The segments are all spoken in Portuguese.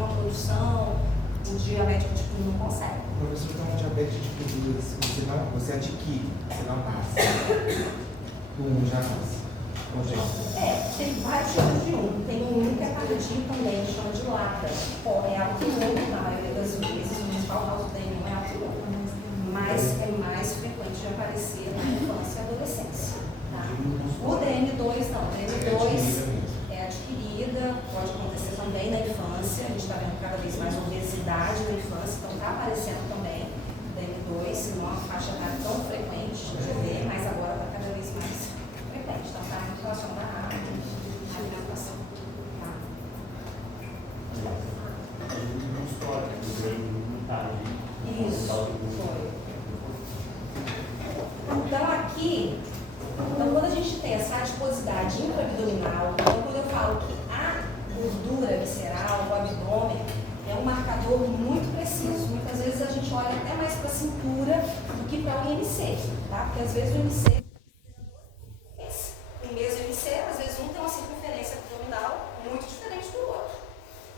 uma produção, o diabético tipo 1 não consegue. Professor, então, diabetes tipo 2, você adquire, você não nasce. O 1 já nasce. Tem vários tipos de 1. Tem um que é tardio também, chama de LATA. É autoimune, na maioria das vezes, o principal causa do DM é autoimune, mas é mais frequente de aparecer na infância e adolescência. Tá? O DM2 não, o DM2 é adquirida, pode acontecer também na infância, a gente está vendo cada vez mais obesidade na infância, então está aparecendo também o DM2, não é uma faixa etária tão frequente de ver, mas agora está cada vez mais frequente, então está muito relacionado à alimentação. Tá? Isso, foi. Então aqui, quando a gente tem essa adiposidade intraabdominal, então quando eu falo que a gordura visceral, o abdômen, é um marcador muito preciso. Muitas vezes a gente olha até mais para a cintura do que para o IMC, tá? Porque às vezes o IMC, o mesmo IMC, às vezes um tem uma circunferência abdominal muito diferente do outro.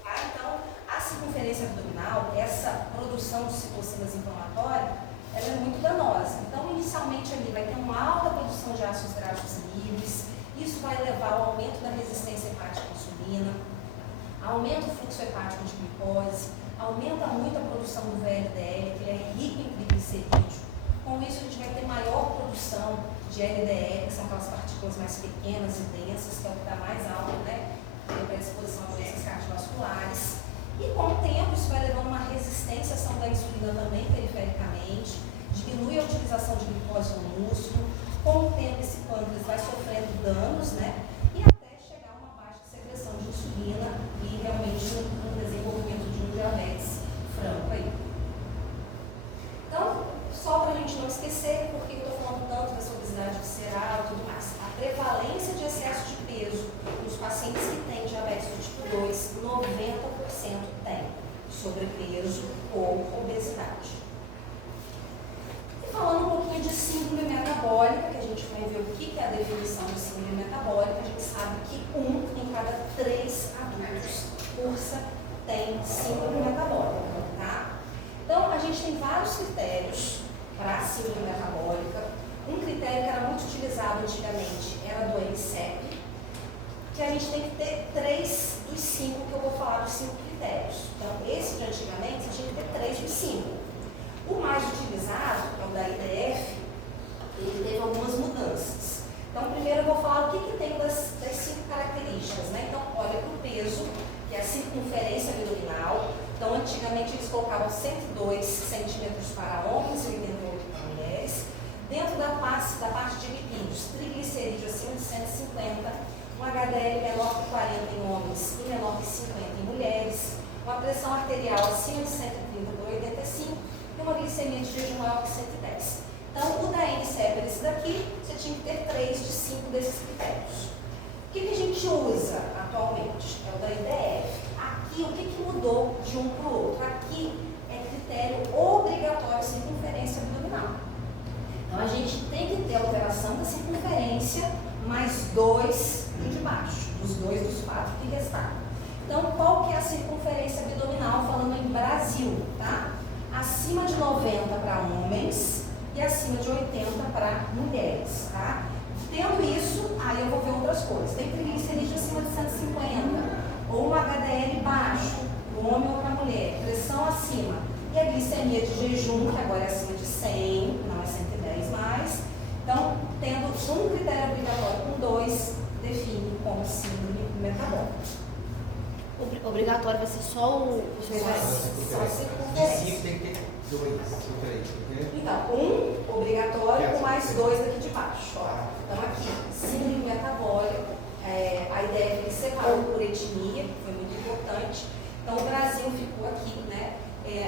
Tá? Então, a circunferência abdominal, essa produção de citocinas inflamatórias, ela é muito danosa. Então, inicialmente ali vai ter uma alta produção de ácidos graxos livres, isso vai levar ao aumento da resistência hepática à insulina, aumenta o fluxo hepático de glicose, aumenta muito a produção do VLDL, que é rico em triglicerídeo. Com isso, a gente vai ter maior produção de LDL, que são aquelas partículas mais pequenas e densas, que é o que dá mais alto, né? Tem predisposição a doenças cardiovasculares. E com o tempo, isso vai levando uma resistência à ação da insulina também perifericamente, diminui a utilização de glicose no músculo. Com o tempo, esse pâncreas vai sofrendo danos, né? E até chegar a uma baixa secreção de insulina e realmente um desenvolvimento de um diabetes franco aí. Então, só para a gente não esquecer, por que eu estou falando tanto dessa obesidade visceral e tudo mais. A prevalência de excesso de peso nos pacientes que têm diabetes do tipo 2, 90% tem sobrepeso ou obesidade. E falando um pouquinho de síndrome metabólica, que a gente vai ver o que é a definição de síndrome metabólica, a gente sabe que 1 em cada 3 adultos cursa tem síndrome metabólica, tá? Então, a gente tem vários critérios para a síndrome metabólica. Um critério que era muito utilizado antigamente era do NCEP, que a gente tem que ter 3 dos 5, que eu vou falar dos 5 critérios. Então, esse de antigamente, a gente tem que ter 3 dos 5. O mais utilizado, que é o da IDF, ele teve algumas mudanças. Então, primeiro eu vou falar o que tem das 5 características, né? Então, olha para o peso, que é a circunferência abdominal. Então, antigamente eles colocavam 102 centímetros para homens e 88 para mulheres. Dentro da parte de lipídios, triglicerídeo acima de 150, um HDL menor que 40 em homens e menor que 50 em mulheres, uma pressão arterial acima de 130 por 85 e uma glicemia de jejum maior que 110. Então, o da NCEP, esse daqui, você tinha que ter 3 de 5 desses critérios. O que a gente usa atualmente? É o da IDF. Aqui, o que mudou de um para o outro? Aqui é critério obrigatório circunferência abdominal. Então, a gente tem que ter a alteração da circunferência mais 2 de baixo, dos 2 dos 4 que restaram. Então, qual que é a circunferência abdominal falando em Brasil, tá? Acima de 90 para homens e acima de 80 para mulheres, tá? Tendo isso, aí eu vou ver outras coisas. Tem triglicerídeo acima de 150, ou um HDL baixo, para o homem ou para a mulher, pressão acima. E a glicemia de jejum, que agora é acima de 100, não é 110 mais. Então, tendo um critério obrigatório com 2, define como síndrome metabólica. Obrigatório vai ser só o circunferência. Tem que ter 2 ou 3, entendeu? Então, obrigatório com mais 2 aqui de baixo. Ó. Então, aqui, síndrome metabólica, a ideia é que separou por etnia, que foi muito importante. Então, o Brasil ficou aqui, né?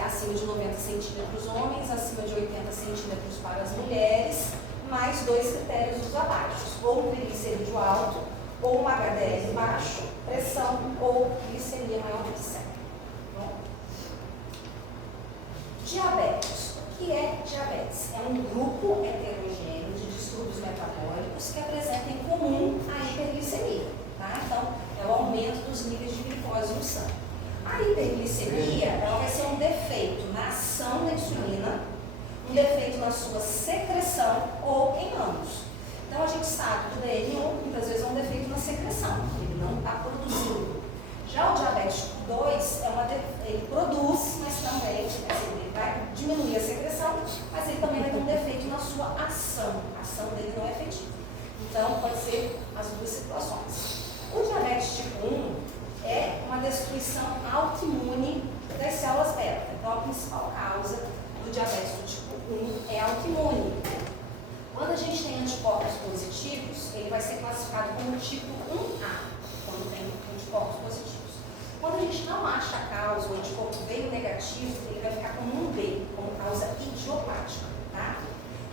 Acima de 90 centímetros homens, acima de 80 centímetros para as mulheres, mais 2 critérios os abaixo, ou um triglicerídeo alto, ou um HDL baixo, pressão ou glicemia maior que 100. Bom. Diabetes. O que é diabetes? É um grupo heterogêneo de distúrbios metabólicos que apresenta em comum a hiperglicemia. Tá? Então, é o aumento dos níveis de glicose no sangue. A hiperglicemia, ela vai ser um defeito na ação da insulina, um defeito na sua secreção ou em ambos. Então a gente sabe que o DN1 muitas vezes é um defeito na secreção, ele não está produzindo. Já o diabetes tipo 2, ele produz, mas também ele vai diminuir a secreção, mas ele também vai ter um defeito na sua ação. A ação dele não é efetiva. Então pode ser as duas situações. O diabetes tipo 1 é uma destruição autoimune das células beta. Então a principal causa do diabetes do tipo 1 é autoimune. Quando a gente tem anticorpos positivos, ele vai ser classificado como tipo 1A, quando tem anticorpos positivos. Quando a gente não acha a causa, o anticorpo veio negativo, ele vai ficar como 1B, como causa idiopática, tá?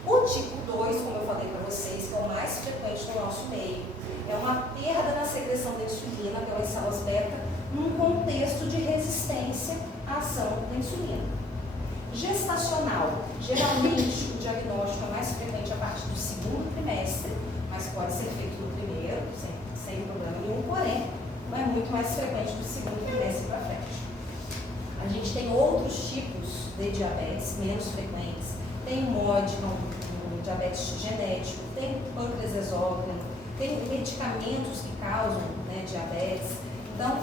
O tipo 2, como eu falei para vocês, que é o mais frequente no nosso meio, é uma perda na secreção da insulina pelas células beta num contexto de resistência à ação da insulina. Gestacional, geralmente o diagnóstico é mais frequente a partir do segundo trimestre, mas pode ser feito no primeiro, sem problema nenhum, porém, não é muito mais frequente do segundo trimestre para frente. A gente tem outros tipos de diabetes menos frequentes, tem o MOD, um diabetes genético, tem pâncreas exócrino, tem medicamentos que causam, né, diabetes. Então,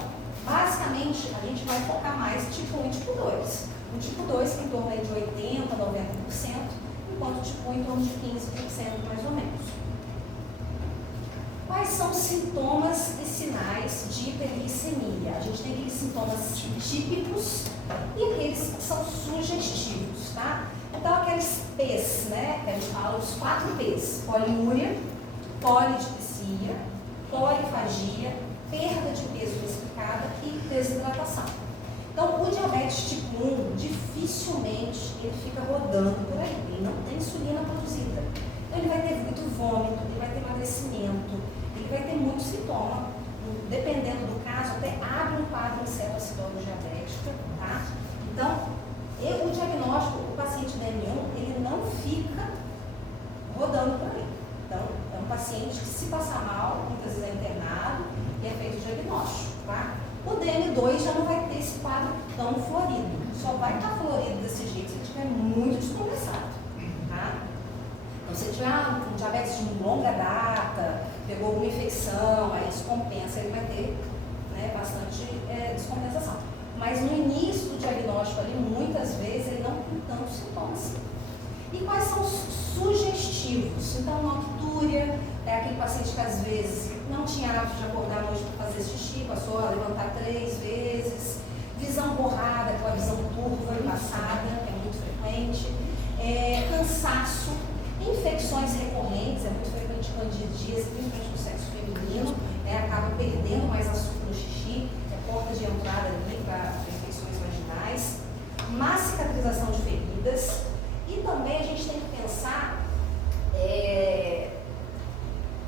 basicamente, a gente vai focar mais tipo 1 e tipo 2. O tipo 2 que em torno de 80% a 90%, enquanto o tipo 1 em torno de 15% mais ou menos. Quais são os sintomas e sinais de hiperglicemia? A gente tem aqueles sintomas típicos e aqueles que são sugestivos, tá? Então, aqueles P's, né? Que a gente fala os 4 P's: poliúria, polidipsia, polifagia, perda de peso inexplicada e desidratação. Então, o diabetes tipo 1, dificilmente ele fica rodando por aí, ele não tem insulina produzida. Então, ele vai ter muito vômito, ele vai ter emagrecimento, ele vai ter muito sintoma, dependendo do caso, até abre um quadro de cetoacidose diabética, tá? Então, o diagnóstico, o paciente DN1, ele não fica rodando por aí. Então, é um paciente que, se passar mal, muitas vezes é internado e é feito o diagnóstico, tá? O DN2 já não vai ter esse quadro tão florido. Só vai estar florido desse jeito se ele estiver muito descompensado, tá? Então, se ele tiver um diabetes de longa data, pegou alguma infecção, aí descompensa, ele vai ter, né, bastante descompensação. Mas no início do diagnóstico ali, muitas vezes, ele não tem tantos sintomas. E quais são os sugestivos? Então, noctúria é aquele paciente que às vezes não tinha hábito de acordar à noite para fazer xixi, passou a levantar 3 vezes. Visão borrada, aquela visão turva, embaçada, que é muito frequente. Cansaço, infecções recorrentes, é muito frequente candidíase, principalmente no sexo feminino, né, acaba perdendo mais açúcar no xixi, é porta de entrada ali para infecções vaginais. Má cicatrização de feridas. E também a gente tem que pensar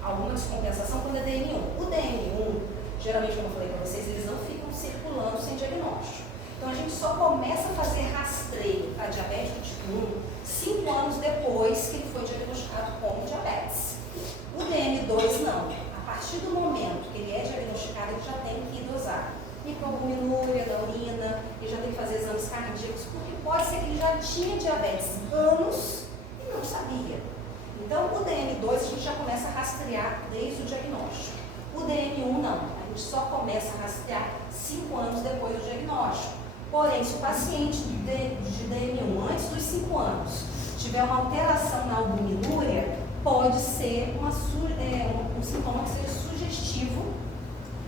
alguma descompensação quando é DN1. O DN1, geralmente, como eu falei para vocês, eles não ficam circulando sem diagnóstico. Então a gente só começa a fazer rastreio para diabetes do tipo 1 5 anos depois que ele foi diagnosticado como diabetes. O DN2 não. A partir do momento que ele é diagnosticado, ele já tem que dosar microalbuminúria da urina, ele já tem que fazer exames cardíacos, porque pode ser que ele já tinha diabetes anos e não sabia. Então, o DN2 a gente já começa a rastrear desde o diagnóstico. O DN1 não, a gente só começa a rastrear 5 anos depois do diagnóstico. Porém, se o paciente de DN1 antes dos 5 anos tiver uma alteração na albuminúria, pode ser um sintoma que seja sugestivo,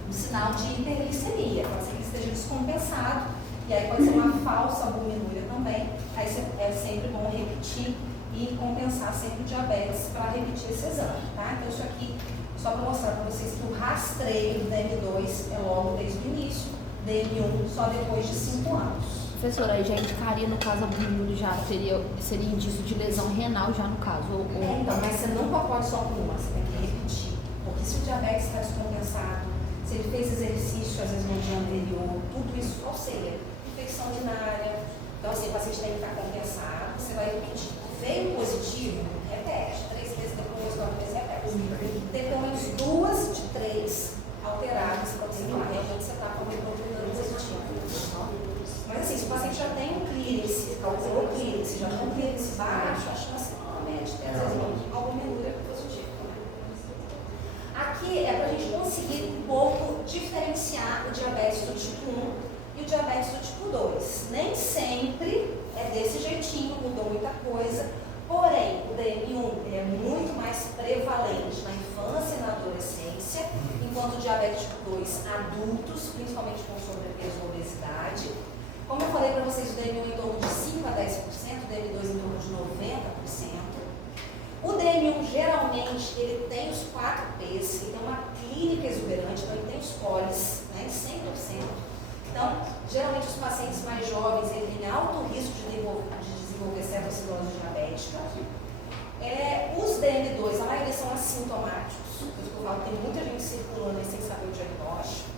um sinal de hiperglicemia. Pode ser que ele esteja descompensado, e aí pode ser uma falsa albuminúria também. Aí é sempre bom repetir e compensar sempre o diabetes para repetir esse exame, tá? Então, isso aqui, só para mostrar para vocês que o rastreio do DN2 é logo desde o início, DN1 só depois de 5 anos. Professora, aí já indicaria, no caso, a albuminúria já seria indício de lesão renal já no caso? Então, mas você nunca pode só com uma, você tem que repetir. Porque se o diabetes está descompensado, se ele fez exercício, às vezes no dia anterior, tudo isso auxilia. Infecção urinária. Então, assim, o paciente tem que estar compensado, você vai repetir. Veio positivo, repete. 3 vezes depois, 4 vezes, repete. Tem que ter pelo menos 2 de 3 alteradas para você ver onde você está com o hemoglobina positivo. calculou o clínico, se já tem um clínico baixo, a chance é de ter às vezes alguma memória positiva. Aqui é para a gente conseguir um pouco diferenciar o diabetes do tipo 1 e o diabetes do tipo 2. Nem sempre é desse jeitinho, mudou muita coisa, porém o DM1 é muito mais prevalente na infância e na adolescência, enquanto o diabetes tipo 2, adultos, principalmente com sobrepeso ou obesidade. Como eu falei para vocês, o DM1 em torno de 5 a 10%, o DM2 em torno de 90%. O DM1 geralmente ele tem os 4 P's, ele tem uma clínica exuberante, então ele tem os polis, né, 100%. Então, geralmente os pacientes mais jovens ele têm alto risco de desenvolver cetoacidose diabética. Os DM2, a maioria são assintomáticos, por isso que eu falo, tem muita gente circulando aí sem saber o diagnóstico.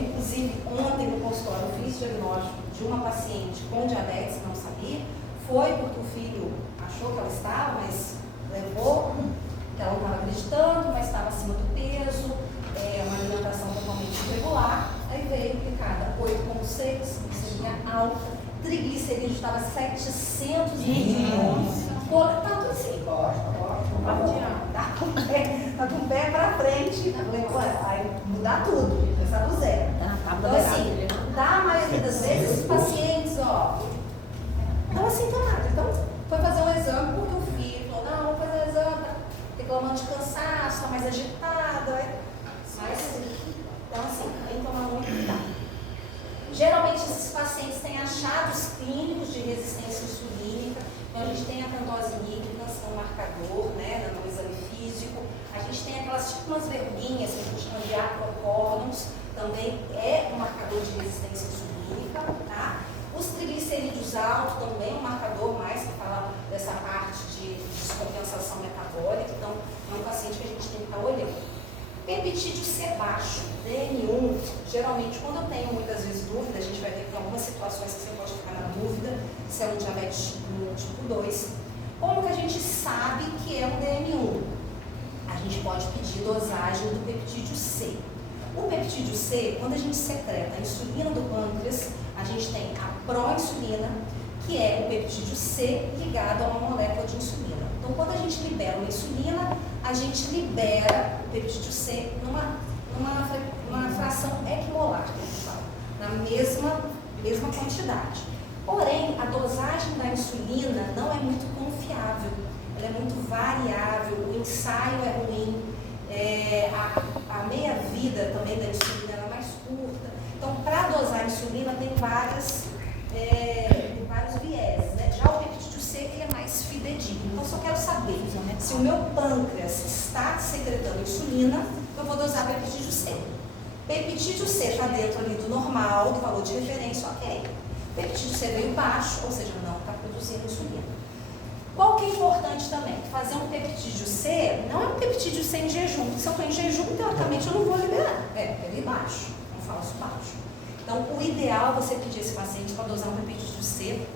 Inclusive, ontem no consultório eu fiz diagnóstico de uma paciente com diabetes, não sabia. Foi porque o filho achou que ela estava, mas levou, que ela não estava acreditando, mas estava acima do peso, uma alimentação totalmente irregular. Aí veio aplicada 8,6, seria alta, triglicerídeo estava 700 milhões. Tá tudo assim, tá com o pé pra frente, vai mudar tudo, começar do zero. Então assim, da maioria das vezes, os pacientes, estão assintomáticos. Então, foi fazer um exame porque o filho falou, não, vou fazer um exame, tá reclamando de cansaço, tá mais agitado. Então assim, tem que tomar muito cuidado. Geralmente esses pacientes têm achados clínicos de resistência insulínica. Então a gente tem a cantose nígricans, que é um marcador, né, no exame físico. A gente tem aquelas tipo umas verguinhas que a gente chama de acrocórnons, também é um marcador de resistência insulínica, tá? Os triglicerídeos altos também é um marcador mais que fala dessa parte de descompensação metabólica, então é um paciente que a gente tem que estar olhando. Peptídeo C baixo, DM1, geralmente quando eu tenho muitas vezes dúvida, a gente vai ver que tem algumas situações que você pode ficar na dúvida se é um diabetes tipo 1 ou tipo 2. Como que a gente sabe que é um DM1? A gente pode pedir dosagem do peptídeo C. O peptídeo C, quando a gente secreta a insulina do pâncreas, a gente tem a proinsulina, que é o peptídeo C ligado a uma molécula de insulina. Então, quando a gente libera uma insulina, a gente libera o peptídeo C numa fração equimolar, que a gente fala, na mesma quantidade. Porém, a dosagem da insulina não é muito confiável, ela é muito variável, o ensaio é ruim, a meia-vida também da insulina é mais curta. Então, para dosar a insulina, tem vários viés, né? Já o peptídeo C ele é mais fidedigno. Então, só quero saber se o meu pâncreas está secretando insulina, eu vou dosar peptídeo C. Peptídeo C está dentro ali do normal, do valor de referência, ok. Peptídeo C veio baixo, ou seja, não está produzindo insulina. Qual que é importante também? Fazer um peptídeo C, não é um peptídeo C em jejum. Se eu estou em jejum, teoricamente eu não vou liberar. Ele é baixo, um falso baixo. Então, o ideal é você pedir esse paciente para dosar um peptídeo C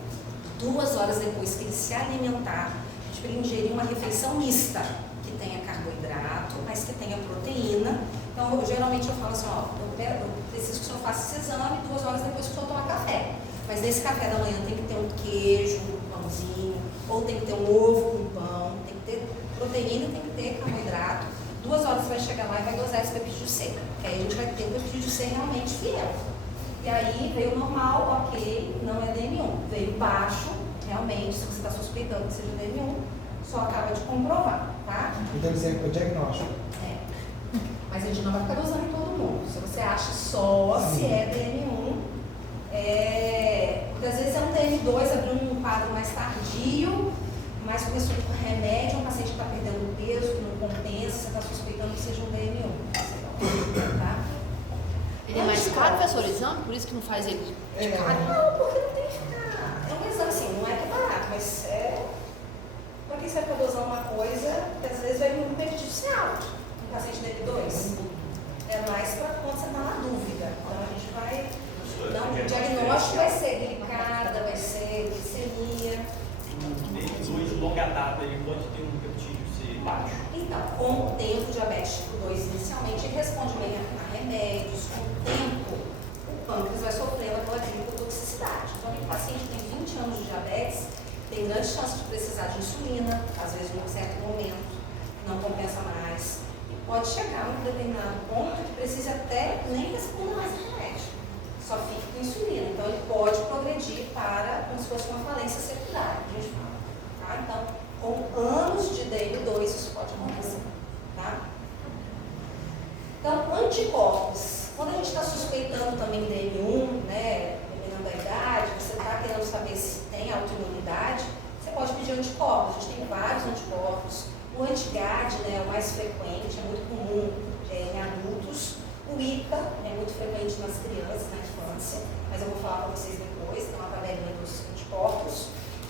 2 horas depois que ele se alimentar, para ele ingerir uma refeição mista, que tenha carboidrato, mas que tenha proteína. Então, geralmente eu falo assim, eu preciso que o senhor faça esse exame 2 horas depois que o senhor tomar café. Mas nesse café da manhã tem que ter um queijo, um pãozinho, ou tem que ter um ovo com pão, tem que ter proteína, tem que ter carboidrato. 2 horas você vai chegar lá e vai dosar esse peptídeo C. Que aí a gente vai ter um peptídeo C realmente fiel. E aí veio normal, ok, não é DM1. Veio baixo, realmente, se você está suspeitando que seja DM1, só acaba de comprovar, tá? Então isso é o diagnóstico. Mas a gente não vai ficar dosando em todo mundo. Se você acha só se é DM1, porque às vezes é um DM2, abriu um quadro mais tardio, mas começou com remédio, um paciente que está perdendo peso, que não compensa, você está suspeitando que seja um DM1. Tá? Ele é mais caro, professor, o exame? Por isso que não faz ele de caro? Não, porque não tem que ficar. É um exame assim, não é que é barato, mas para que você vai dosar uma coisa que às vezes vai vir um peptídeo alto, um paciente DM2. É mais para quando você está na dúvida. Então a gente vai. Então, o diagnóstico vai ser glicada, vai ser glicemia. DM2 de longa data, ele pode ter um peptídeo C baixo? Então, com o tempo, o diabetes tipo 2 inicialmente ele responde bem a remédios. Com o tempo, o pâncreas vai sofrendo aquela glicotoxicidade. Então, a gente tem grande chance de precisar de insulina, às vezes em um certo momento, não compensa mais. E pode chegar num determinado ponto que precisa até nem responder mais ao remédio, só fica com insulina. Então ele pode progredir para como se fosse uma falência secundária, a gente fala. Tá? Então, com anos de DM2 isso pode acontecer. Tá? Então, anticorpos. Quando a gente está suspeitando também DM1, né, dependendo da idade, você está querendo saber se tem autoimunidade, você pode pedir anticorpos. A gente tem vários anticorpos. O anti-GAD, né, é o mais frequente, é muito comum em adultos. O ICA é muito frequente nas crianças, na infância, mas eu vou falar para vocês depois, tem uma tabelinha dos anticorpos.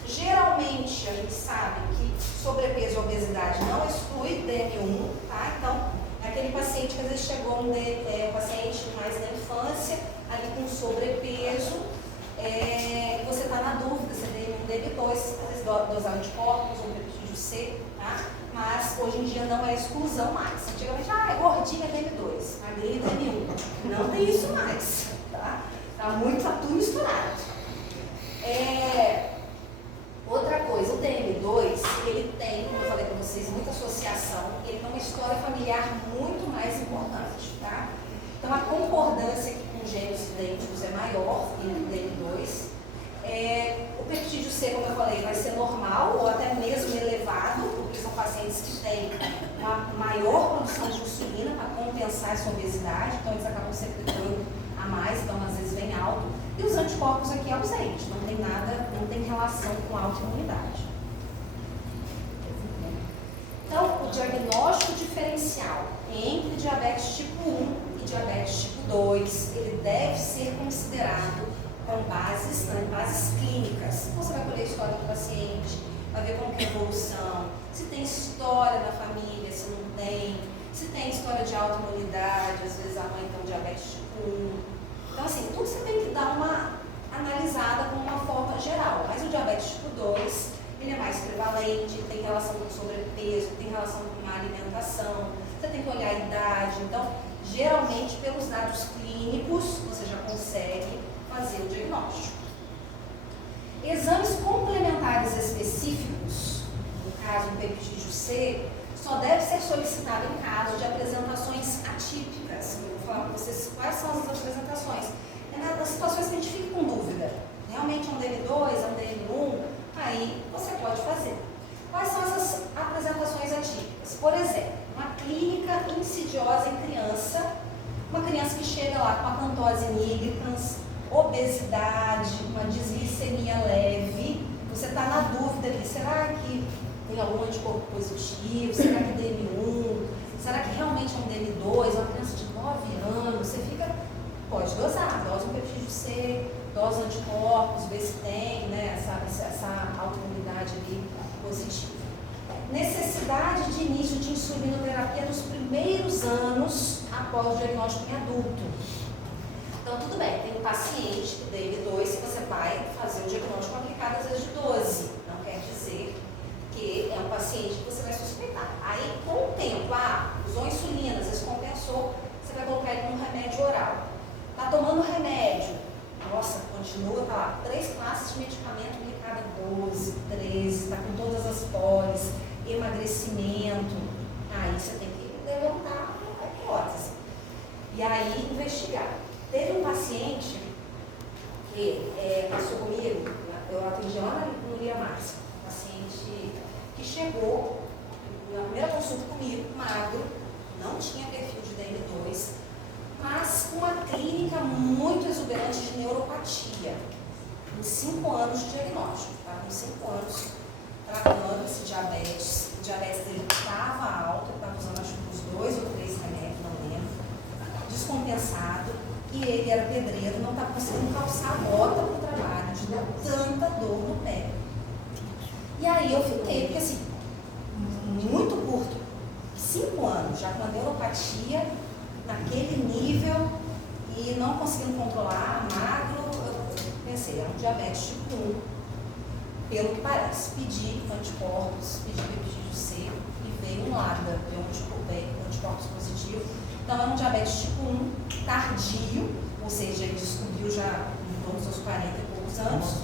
Geralmente, a gente sabe que sobrepeso e obesidade não exclui DM1, tá? Então, aquele paciente que às vezes chegou um paciente mais na infância, ali com sobrepeso, você está na dúvida se é DM1, DM2, às vezes dosar anticorpos ou peptídeo C, tá? Mas hoje em dia não é exclusão mais. Antigamente, é gordinha DM2, magrinha DM1. Não tem isso mais, tá? Tá tudo misturado. Outra coisa, o DM2, ele tem, como eu falei para vocês, muita associação, ele tem uma história familiar muito mais importante, tá? Então a concordância aqui com gêmeos idênticos é maior que no DM2. O peptídeo C, como eu falei, vai ser normal ou até mesmo elevado, porque são pacientes que têm uma maior produção de insulina para compensar essa obesidade, então eles acabam secretando a mais, então às vezes vem alto. E os anticorpos aqui ausentes, não tem nada, não tem relação com a autoimunidade. Então, o diagnóstico diferencial entre diabetes tipo 1 e diabetes tipo 2, ele deve ser considerado com bases clínicas. Você vai colher a história do paciente, vai ver como que é a evolução, se tem história na família, se não tem, se tem história de autoimunidade, às vezes a mãe tem um diabetes tipo 1. Então, assim, tudo você tem que dar uma analisada com uma forma geral. Mas o diabetes tipo 2, ele é mais prevalente, tem relação com sobrepeso, tem relação com a alimentação, você tem que olhar a idade. Então, geralmente, pelos dados clínicos, você já consegue fazer o diagnóstico. Exames complementares específicos, no caso do peptídeo C, só deve ser solicitado em caso de apresentações atípicas. Eu vou falar para vocês quais são as apresentações. Nas situações que a gente fica com dúvida, realmente é um DM2, é um DM1, aí você pode fazer. Quais são essas apresentações atípicas? Por exemplo, uma clínica insidiosa em criança, uma criança que chega lá com acantose nigricans, obesidade, uma desglicemia leve, você está na dúvida ali, será que tem algum anticorpo positivo, será que é DM1, será que realmente é um DM2, uma criança de 9 anos, você fica, pode dosar, dosa um peptídeo C, dosa anticorpos, ver se tem, né, essa autoimunidade ali positiva. Necessidade de início de insulinoterapia nos primeiros anos após o diagnóstico em adulto. Então, tudo bem, tem um paciente, DM2, que você vai fazer o diagnóstico aplicado às vezes de 12. Não quer dizer que é um paciente que você vai suspeitar. Aí, com o tempo, usou insulina, às vezes compensou, você vai colocar ele num remédio oral. Está tomando remédio, nossa, continua, tá lá, 3 classes de medicamento aplicada 12, 13, está com todas as polis, emagrecimento. Aí você tem que levantar a hipótese. E aí, investigar. Teve um paciente que passou comigo, eu atendi lá no Lia Márcia, um paciente que chegou na primeira consulta comigo, magro, não tinha perfil de DM2, mas com uma clínica muito exuberante de neuropatia, com 5 anos de diagnóstico, tá? Com 5 anos tratando esse diabetes. O diabetes dele estava alto, ele estava usando acho que uns 2 ou 3 remédios, não lembro, descompensado. E ele era pedreiro, não estava conseguindo calçar a bota para o trabalho, de dar tanta dor no pé. E aí eu fiquei, porque assim, muito curto, 5 anos, já com a neuropatia, naquele nível, e não conseguindo controlar, magro, eu pensei, é um diabetes tipo 1, pelo que parece. Pedi anticorpos, pedi peptídeo C, e veio um LADA, veio um anticorpos positivo. Então, é um diabetes tipo 1 tardio, ou seja, ele descobriu já em torno dos seus 40 e poucos anos.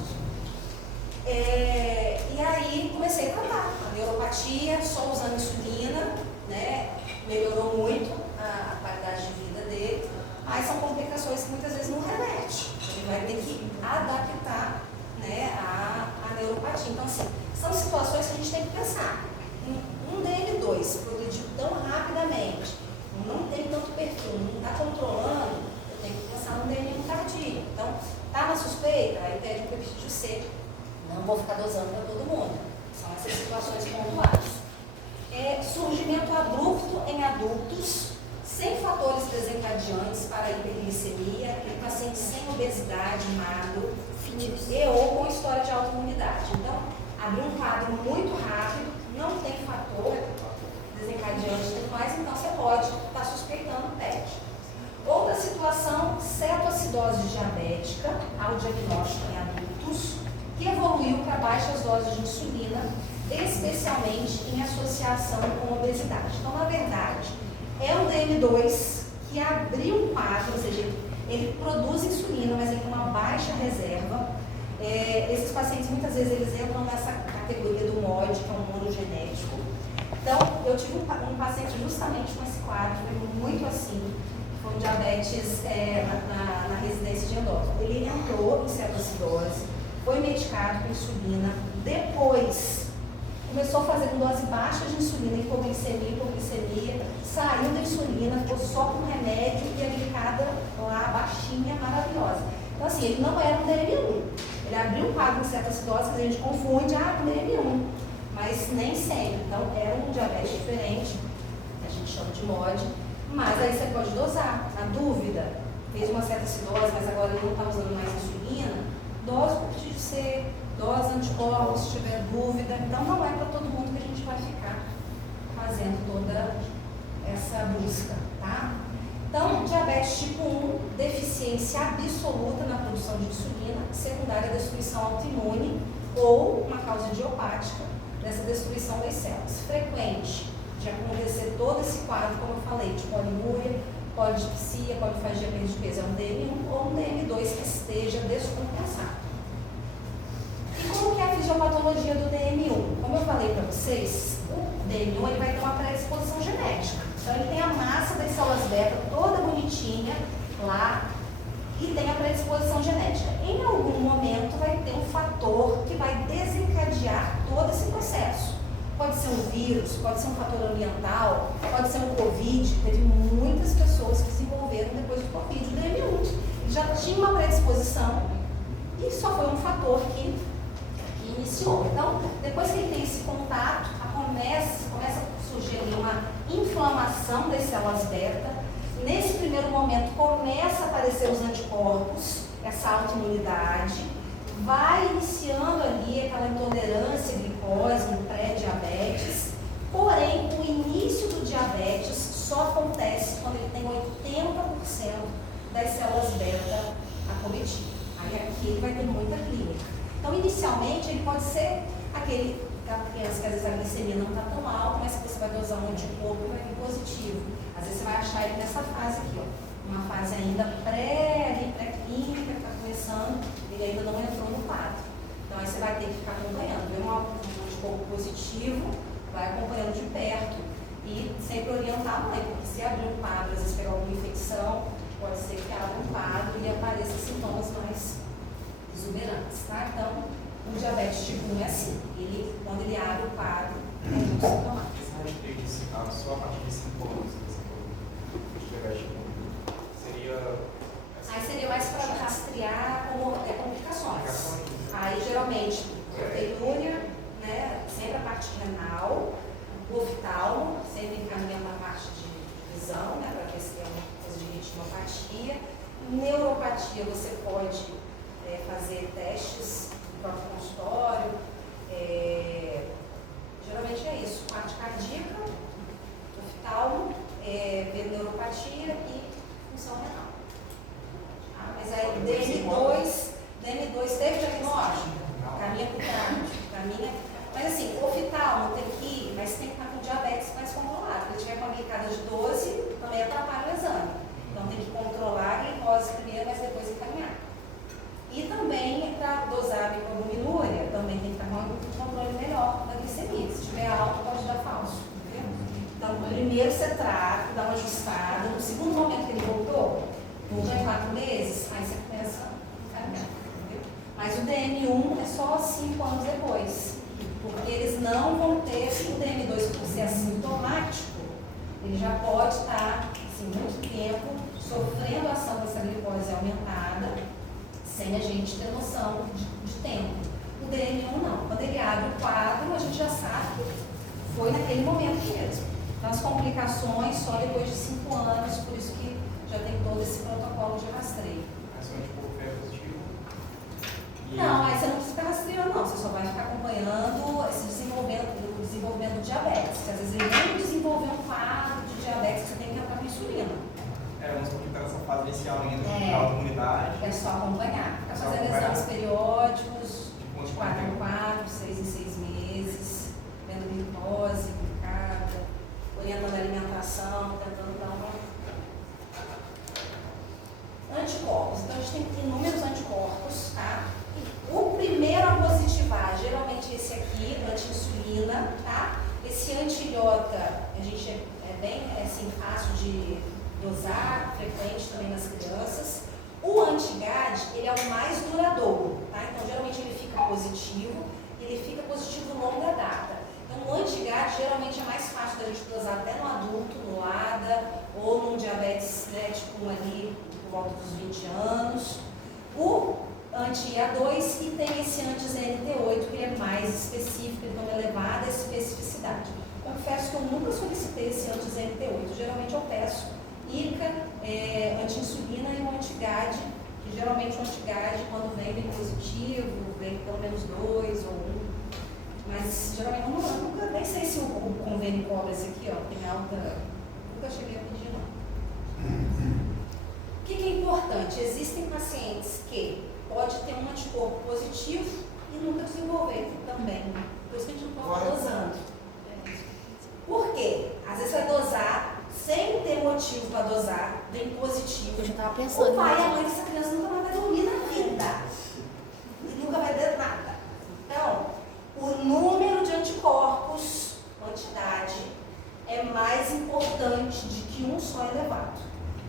E aí comecei a tratar a neuropatia, só usando insulina, né? Melhorou muito a qualidade de vida dele, mas são complicações que muitas vezes não reverte. Ele vai ter que adaptar, né, a neuropatia. Então, assim, são situações que a gente tem que pensar. Um DN2 progrediu tão rapidamente, não tem tanto perfil, não está controlando, eu tenho que pensar no DN1 tardio. Então, está na suspeita, aí pede um peptídeo C. Não vou ficar dosando para todo mundo. São essas situações pontuais. Surgimento abrupto em adultos, sem fatores desencadeantes para hiperglicemia, aquele paciente sem obesidade, magro, e ou com história de autoimunidade. Então, abriu um quadro muito rápido, não tem fator desencadeante e tudo mais, então você pode estar suspeitando PET. Outra situação, cetoacidose diabética, ao diagnóstico em adultos, que evoluiu para baixas doses de insulina, especialmente em associação com obesidade. Então, na verdade, é um DM2 que abriu um quadro, ou seja, ele produz insulina, mas ele tem uma baixa reserva. Esses pacientes, muitas vezes, eles entram nessa categoria do MOD, que é um monogenético. Então, eu tive um paciente justamente com esse quadro, foi muito assim, foi um diabetes na residência de endócrino. Ele entrou em cetoacidose, foi medicado com insulina, depois começou a fazer com dose baixa de insulina, hipoglicemia, saiu da insulina, ficou só com remédio e a glicada lá baixinha, maravilhosa. Então, assim, ele não era um DM1. Ele abriu um quadro de cetoacidose que a gente confunde com DM1, mas nem sempre. Então, era um diabetes diferente, que a gente chama de MOD, mas aí você pode dosar. Na dúvida, fez uma cetoacidose, mas agora ele não está usando mais insulina, dose com peptídeo C, dose anticorpos, se tiver dúvida. Então, não é para todo mundo que a gente vai ficar fazendo toda essa busca, tá? Então, diabetes tipo 1, deficiência absoluta na produção de insulina, secundária destruição autoimune ou uma causa idiopática dessa destruição das células. Frequente de acontecer todo esse quadro, como eu falei, de polimúria, polidispsia, polifagia, perda de peso, é um DM1 ou um DM2 que esteja descompensado. E como que é a fisiopatologia do DM1? Como eu falei para vocês, o DM1 ele vai ter uma predisposição genética. Então, ele tem a massa das células beta toda bonitinha lá e tem a predisposição genética. Em algum momento, vai ter um fator que vai desencadear todo esse processo. Pode ser um vírus, pode ser um fator ambiental, pode ser um Covid. Teve muitas pessoas que se envolveram depois do Covid. O DM1 ele já tinha uma predisposição e só foi um fator que iniciou. Então, depois que ele tem esse contato, começa a surgir ali uma inflamação das células beta. Nesse primeiro momento, começa a aparecer os anticorpos, essa autoimunidade, vai iniciando ali aquela intolerância à glicose, um pré-diabetes. Porém, o início do diabetes só acontece quando ele tem 80% das células beta acometidas. Aí aqui ele vai ter muita clínica. Então, inicialmente, ele pode ser aquela criança que às vezes a glicemia não está tão alta, mas que você vai dosar um anticorpo e vai vir positivo. Às vezes você vai achar ele nessa fase aqui, ó, uma fase ainda pré-clínica, que está começando, ele ainda não entrou no quadro. Então, aí você vai ter que ficar acompanhando. Vê um anticorpo positivo, vai acompanhando de perto e sempre orientar a mãe, porque se abrir um quadro, às vezes pegar alguma infecção, pode ser que abra um quadro e apareça sintomas mais exuberantes, tá? Então, o diabetes tipo 1 é assim, quando ele abre o quadro, é muito sintomático. Só a partir de 5 anos, de diabetes tipo 1, seria... Aí seria mais para rastrear complicações. Aí, geralmente, proteinúria, né, sempre a parte renal, o oftalmo, sempre encaminhando a parte de visão, né, para ver se tem uma coisa de retinopatia. Neuropatia, você pode fazer testes no próprio consultório. Geralmente é isso, parte cardíaca, oftalmo, ver neuropatia e função renal. Mas aí DM2 teve diagnóstico? Caminha para o caminha. Mas assim, o oftalmo tem que ir, mas tem que estar com diabetes mais controlado. Se ele tiver com a glicada de 12, também atrapalha o exame. Então tem que controlar a glicose primeiro, mas depois encaminhar. E também para dosar a microalbuminúria, também tem meses, aí você começa a caminhar, entendeu? Mas o DM1 é só 5 anos depois, porque eles não vão ter o DM2 por ser assintomático, ele já pode estar, assim, muito tempo sofrendo a ação dessa glicose aumentada, sem a gente ter noção de tempo. O DM1 não. Quando ele abre o quadro, a gente já sabe que foi naquele momento mesmo. Então, as complicações só depois de 5 anos, por isso que já tem todo esse protocolo de rastreio. Mas se o anticorpo é positivo. Não, aí você não precisa ficar rastreando, não. Você só vai ficar acompanhando esse desenvolvimento de diabetes. Porque às vezes ele nem desenvolveu um quadro de diabetes que você tem que entrar com insulina. Vamos complicar essa fase inicial ainda É. de autoimunidade. É só acompanhar. Ficar Só fazendo acompanhar. exames periódicos, De de 4 em 4, 6 em 6 meses, vendo glicose, glicada, orientando a alimentação, tentando dar uma. Anticorpos. Então a gente tem inúmeros anticorpos, tá? O primeiro a positivar, geralmente esse aqui, anti-insulina, tá? Esse anti-ilhota, a gente é bem assim, fácil de dosar, frequente também nas crianças. O anti-GAD, ele é o mais duradouro, tá? Então geralmente ele fica positivo longa data. Então o anti-GAD geralmente é mais fácil da gente dosar até no adulto, no LADA, ou num diabetes, né, tipo ali, por volta dos 20 anos. O anti-A2 e tem esse anti-ZNT8, que ele é mais específico, ele tem uma elevada especificidade. Confesso que eu nunca solicitei esse anti-ZNT8, geralmente eu peço ICA, anti-insulina e o anti-GAD, que geralmente o anti-GAD, quando vem positivo, vem pelo menos 2 ou 1, mas geralmente eu nunca, nem sei se o convênio cobra esse aqui, ó, tem alta, nunca cheguei a pedir não. O que é importante? Existem pacientes que pode ter um anticorpo positivo e nunca desenvolver também. Por isso que a gente não pode estar dosando. Por quê? Às vezes vai dosar sem ter motivo para dosar, vem positivo. Eu já estava pensando. O pai e a mãe dessa criança nunca vai dormir na vida. E nunca vai ter nada. Então, o número de anticorpos, quantidade, é mais importante de que um só elevado.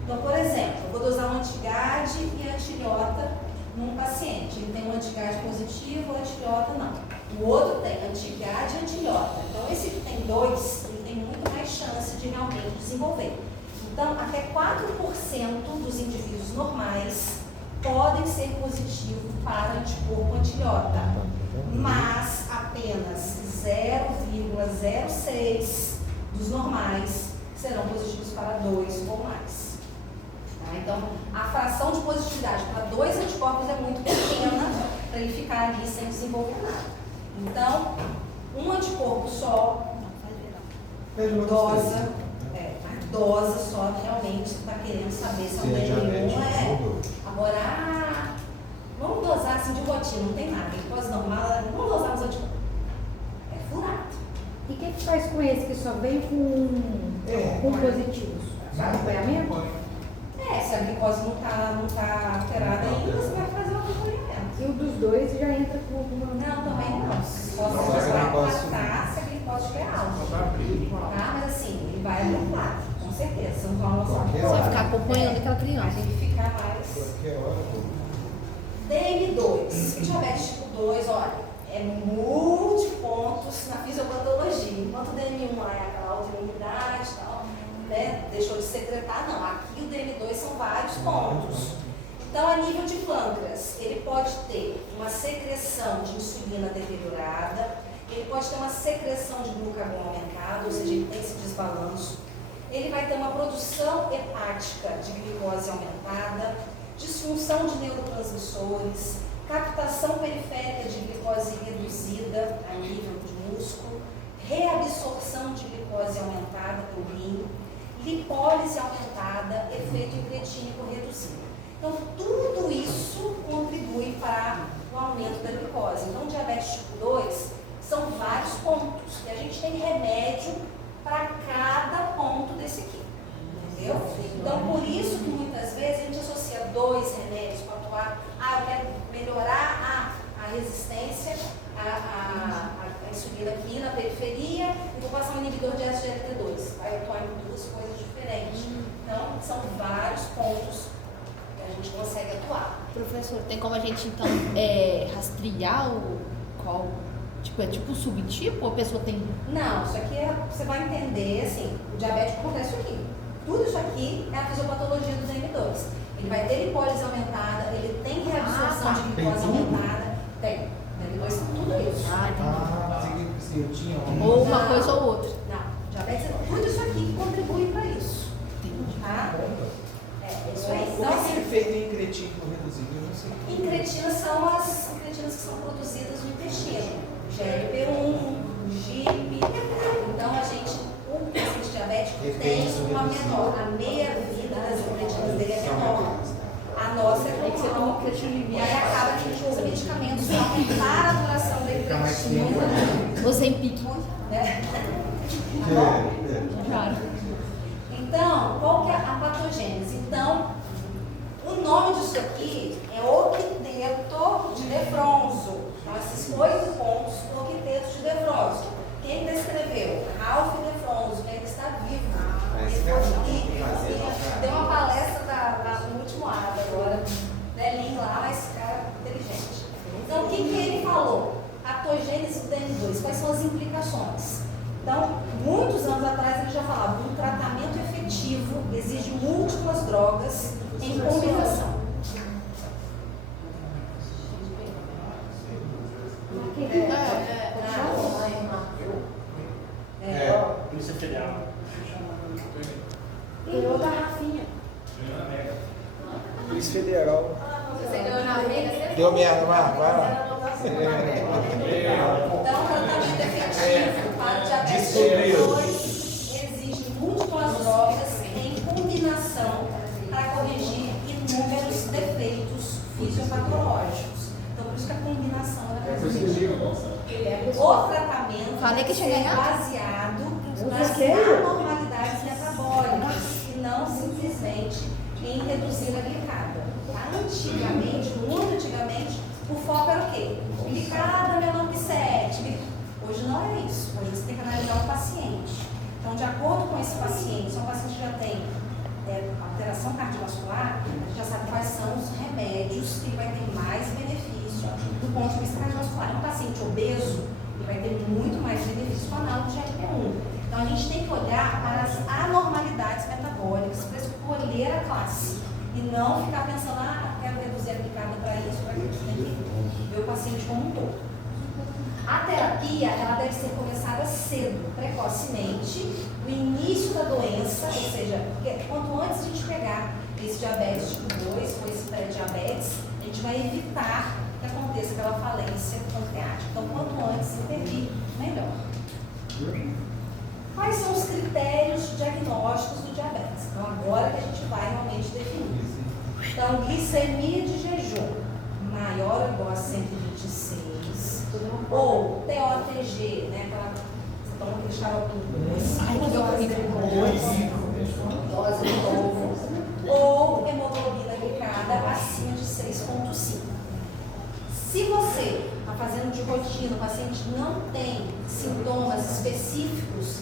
Então, por exemplo, eu vou dosar um anti-GAD e anti-ilhota num paciente. Ele tem um anti-GAD positivo, o anti-ilhota não. O outro tem anti-GAD e anti-ilhota. Então, esse que tem 2, ele tem muito mais chance de realmente desenvolver. Então, até 4% dos indivíduos normais podem ser positivos para anticorpo anti-ilhota, mas apenas 0,06 dos normais serão positivos para 2 ou mais. Então, a fração de positividade para 2 anticorpos é muito pequena para ele ficar ali sem desenvolver nada. Então, um anticorpo só dosa só realmente está querendo saber se é um DM1 Agora, vamos dosar assim de rotina, não tem nada, glicose normal, vamos dosar os anticorpos. É furado. E o que faz com esse que só vem com positivos? Só acompanhamento? Se a glicose não tá alterada ainda, você vai fazer um acompanhamento. E o dos 2 já entra com alguma... Não, também não. Só se Não, você mas a vai glicose- tratar se a glicose estiver alta. Só para abrir. Tá? Mas assim, ele vai aumentar, com certeza. Você não toma noção. Qualquer Você hora. vai ficar acompanhando aquela Vai criança. ter que ficar mais. Qualquer hora, pô. DM2. Diabetes tipo 2, olha, é multipontos na fisiopatologia. Enquanto o DM1 lá é aquela autoimunidade e tal, né, deixou de secretar, não. Aqui o DM2 são vários pontos. Então, a nível de pâncreas, ele pode ter uma secreção de insulina deteriorada, ele pode ter uma secreção de glucagon aumentado, ou seja, ele tem esse desbalanço. Ele vai ter uma produção hepática de glicose aumentada, disfunção de neurotransmissores, captação periférica de glicose reduzida a nível de músculo, reabsorção de glicose aumentada pelo rim, lipólise aumentada, efeito incretínico reduzido. Então, tudo isso contribui para o aumento da glicose. Então, diabetes tipo 2 são vários pontos e a gente tem remédio para cada ponto desse aqui. Entendeu? Então, por isso que muitas vezes a gente associa 2 remédios para atuar. Eu quero melhorar a resistência à insulina aqui na periferia e vou passar um inibidor de SGLT2. Vai atuar em 2 coisas diferentes. Então, são vários pontos a gente consegue atuar. Professor, tem como a gente então rastrear qual, tipo, é tipo subtipo ou a pessoa tem... Não, isso aqui você vai entender, assim, o diabético acontece isso aqui. Tudo isso aqui é a fisiopatologia do DM2. Ele vai ter lipólise aumentada, ele tem reabsorção de glicose aumentada. Tem. DM2 tem tudo isso. Se eu tinha Ou uma Não. coisa ou outra. Não, diabetes, tudo isso aqui contribui para isso. Tá? É isso aí. O Então, que assim, é feito em cretina reduzido? Eu não sei. incretinas são as incretinas que são produzidas no intestino. GLP-1, GIP. Então, o paciente diabético Ele tem tem isso uma reduzido. menor. A meia-vida das incretinas dele é menor. A nossa é menor. E aí acaba que a gente usa medicamentos para aumentar a duração da Fica mais incretina. tempo. Você em pique. Né? Tá bom? Claro. Então, qual que é a patogênese? Então, o nome disso aqui é octeto de Defronzo. Então, esses 8 pontos, octeto de Defronzo. Quem descreveu? Ralph Defronzo, né? Ele está vivo. Parece Ele que foi é aqui, um deu uma palestra no último ato agora, velhinho lá, mas cara inteligente. Então, o que ele falou? Patogênese do DM2, quais são as implicações? Então, muitos anos atrás ele já falava, um tratamento efetivo exige múltiplas drogas em combinação. Polícia Federal. Ganhou garrafinha. Polícia Federal. Você ganhou na Vega, Deu merda, Marco, vai lá. Então, tratamento efetivo para o diabetes Descobriu. tipo 2 exige múltiplas drogas em combinação para corrigir inúmeros defeitos fisiopatológicos. Então, por isso que a combinação é positiva. O tratamento Falei que tem tinha ser ganhado. baseado nas quê? anormalidades metabólicas e não simplesmente em reduzir a glicada. Antigamente, muito antigamente, o foco era o quê? Glicada menor que 7. Hoje não é isso. Hoje você tem que analisar o paciente. Então, de acordo com esse paciente, se é um paciente que já tem alteração cardiovascular, a gente já sabe quais são os remédios que ele vai ter mais benefício do ponto de vista cardiovascular. Um paciente obeso, ele vai ter muito mais benefício com análogo de GLP-1. Então, a gente tem que olhar para as anormalidades metabólicas, para escolher a classe. E não ficar pensando, quero reduzir a glicada para isso, para aquilo. Tem que ver o paciente como um todo. A terapia, ela deve ser começada cedo, precocemente, no início da doença, ou seja, porque quanto antes a gente pegar esse diabetes tipo 2 ou esse pré-diabetes, a gente vai evitar que aconteça aquela falência pancreática. Então, quanto antes intervir, melhor. Quais são os critérios diagnósticos do diabetes? Então, agora que a gente vai realmente definir. Então, glicemia de jejum maior ou igual a 126, ou TOTG, né? Você toma aquele xarope, dose de novo, ou hemoglobina glicada acima de 6,5. Se você está fazendo de rotina, o paciente não tem sintomas específicos,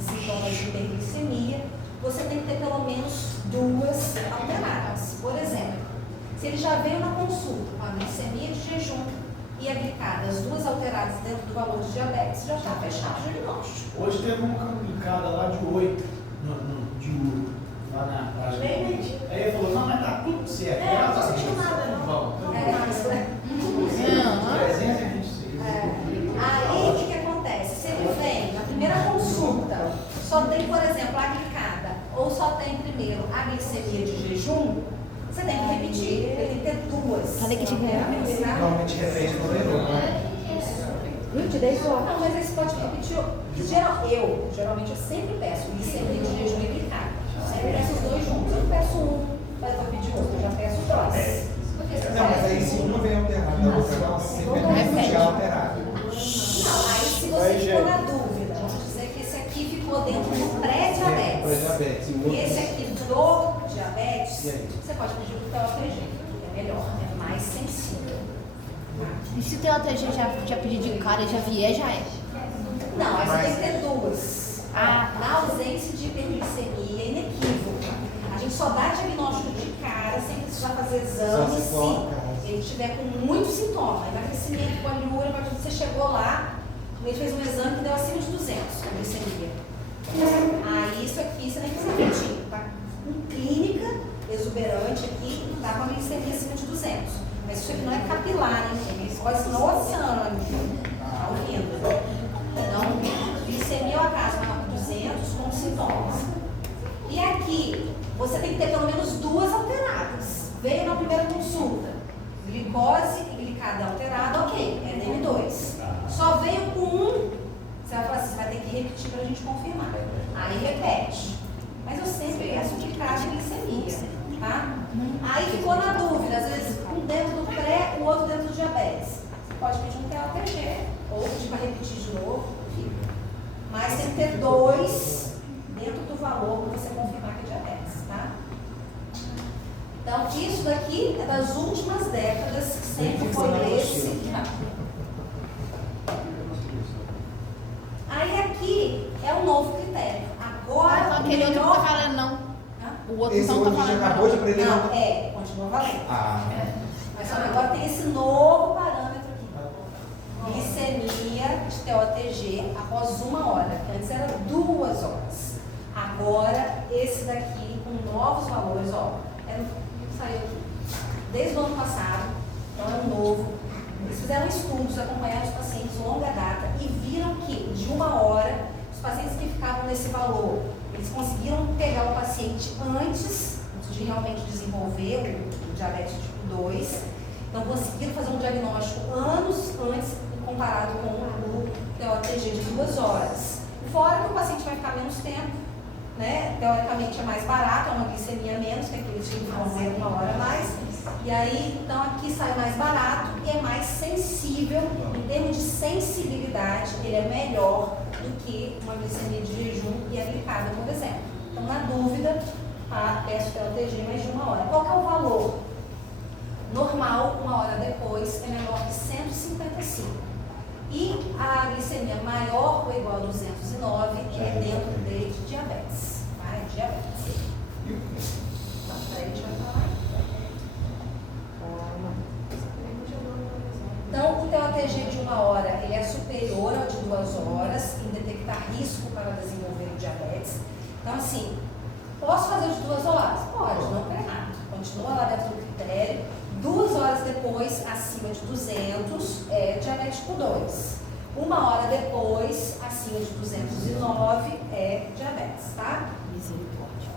sintomas de hiperglicemia, você tem que ter pelo menos 2 alteradas. Por exemplo, se ele já veio na consulta com a glicemia de jejum e a glicada, as 2 alteradas dentro do valor de diabetes, já está fechado o diagnóstico. Hoje teve uma complicada lá de 8, de 1, lá na praia. Aí ele falou, não, mas tá tudo certo. Não tô sentindo nada, não. Bom, Não. 326. Aí, o que acontece? Se ele vem na primeira consulta, só tem, por exemplo, a glicada, ou só tem primeiro a glicemia de jejum, você tem que repetir, ele tem que ter 2. Falei que tinha ganhado. Normalmente repete no leilão, né? Viu? Te dei só. Não, mas aí você pode repetir. Geralmente eu sempre peço glicemia de jejum e glicada. Eu sempre peço os 2 juntos. Eu não peço um, mas vou pedir outro. Eu já peço 2. Não, mas aí se uma vem alterada, a outra não, sempre é alterada. Não, aí se você ficou na dúvida, vamos dizer que esse aqui ficou dentro do pré-diabetes. Pré-diabetes. E esse aqui do diabetes, E aí? você pode pedir para o TOTG, que é melhor, é mais sensível. E se o TOTG já pedir de cara e já vier, já é. Não, aí você tem que ter 2. Ah. Na ausência de hiperglicemia inequívoca. A gente só dá diagnóstico de cara, sem precisar fazer Só exame, se for se caso. ele tiver com muitos sintomas, emagrecimento, poliúria, mas você chegou lá, ele fez um exame que deu acima de 200, a glicemia. Aí isso aqui você nem precisa repetir, tá? Com clínica exuberante aqui, tá com a glicemia acima de 200. Mas isso aqui não é capilar, hein? É glicose no sangue. Tá ouvindo? Então, glicemia ao acaso maior que 200 com sintomas. E aqui, você tem que ter pelo menos 2 alteradas. Veio na primeira consulta, glicose e glicada alterada, ok, é NM2. Só veio com 1, você vai falar assim, você vai ter que repetir para a gente confirmar. Aí repete. Mas eu sempre peço de cada glicemia, tá? Aí ficou na dúvida, às vezes um dentro do pré, o outro dentro do diabetes. Você pode pedir um TLTG, ou pedir para repetir de novo, enfim. Mas tem que ter 2 dentro do valor para você confirmar que é diabetes, tá? Então, isso daqui é das últimas décadas, que sempre foi esse. Aí aqui é um novo critério. Agora, Então aquele outro não tá valendo, não. Hã? O outro Esse não tá hoje já valendo. acabou de aprender. Não, continua valendo. Ah, Mas só que agora tem esse novo parâmetro aqui. Glicemia de TOTG após 1 hora, que antes era 2 horas. Agora, esse daqui com novos valores, ó. Saiu aqui. Desde o ano passado, então é um novo. Eles fizeram estudos acompanhando os pacientes longa data e viram que de 1 hora, os pacientes que ficavam nesse valor, eles conseguiram pegar o paciente antes de realmente desenvolver o diabetes tipo 2. Então, conseguiram fazer um diagnóstico anos antes comparado com o TOTG de 2 horas. Fora que o paciente vai ficar menos tempo, né? Teoricamente é mais barato, é uma glicemia menos, que aqueles que vão fazer 1 hora a mais. E aí, então aqui sai mais barato e é mais sensível, em termos de sensibilidade, ele é melhor do que uma glicemia de jejum e a glicada, por exemplo. Então, na dúvida, peço TLTG mais de 1 hora. Qual que é o valor? Normal, 1 hora depois, é menor que 155. E a glicemia maior ou igual a 209 é dentro de diabetes. Tá? É diabetes. Então, daí a gente vai falar. Então, o TOTG de 1 hora ele é superior ao de 2 horas em detectar risco para desenvolver o diabetes. Então, assim, posso fazer o de 2 horas? Pode, não está errado. Continua lá dentro do critério. 2 horas depois, acima de 200, é diabetes tipo 2. 1 hora depois, acima de 209, é diabetes, tá? Misericórdia.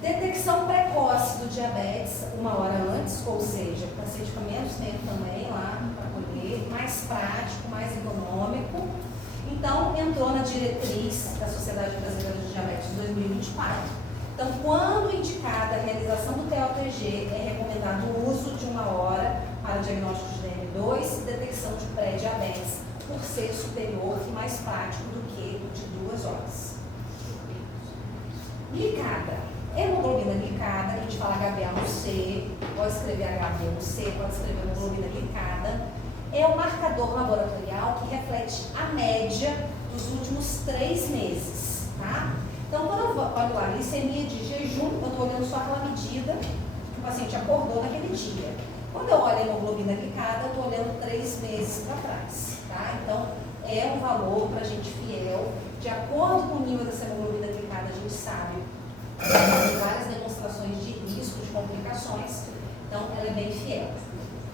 Detecção precoce do diabetes 1 hora antes, ou seja, o paciente com menos tempo também lá para colher, mais prático, mais econômico. Então, entrou na diretriz da Sociedade Brasileira de Diabetes de 2024. Então, quando indicada a realização do TOTG, é recomendado o uso de 1 hora para diagnóstico de DM2 e detecção de pré-diabetes, por ser superior e mais prático do que o de 2 horas. Glicada. Hemoglobina glicada, a gente fala HbA1c, pode escrever HbA1c, pode escrever hemoglobina glicada. É o marcador laboratorial que reflete a média dos últimos 3 meses, tá? Então, quando eu olho lá, glicemia de jejum, eu estou olhando só aquela medida que o paciente acordou naquele dia. Quando eu olho a hemoglobina glicada, eu estou olhando 3 meses para trás, tá? Então, é um valor para a gente fiel. De acordo com o nível dessa hemoglobina glicada, a gente sabe tem várias demonstrações de risco de complicações, então ela é bem fiel.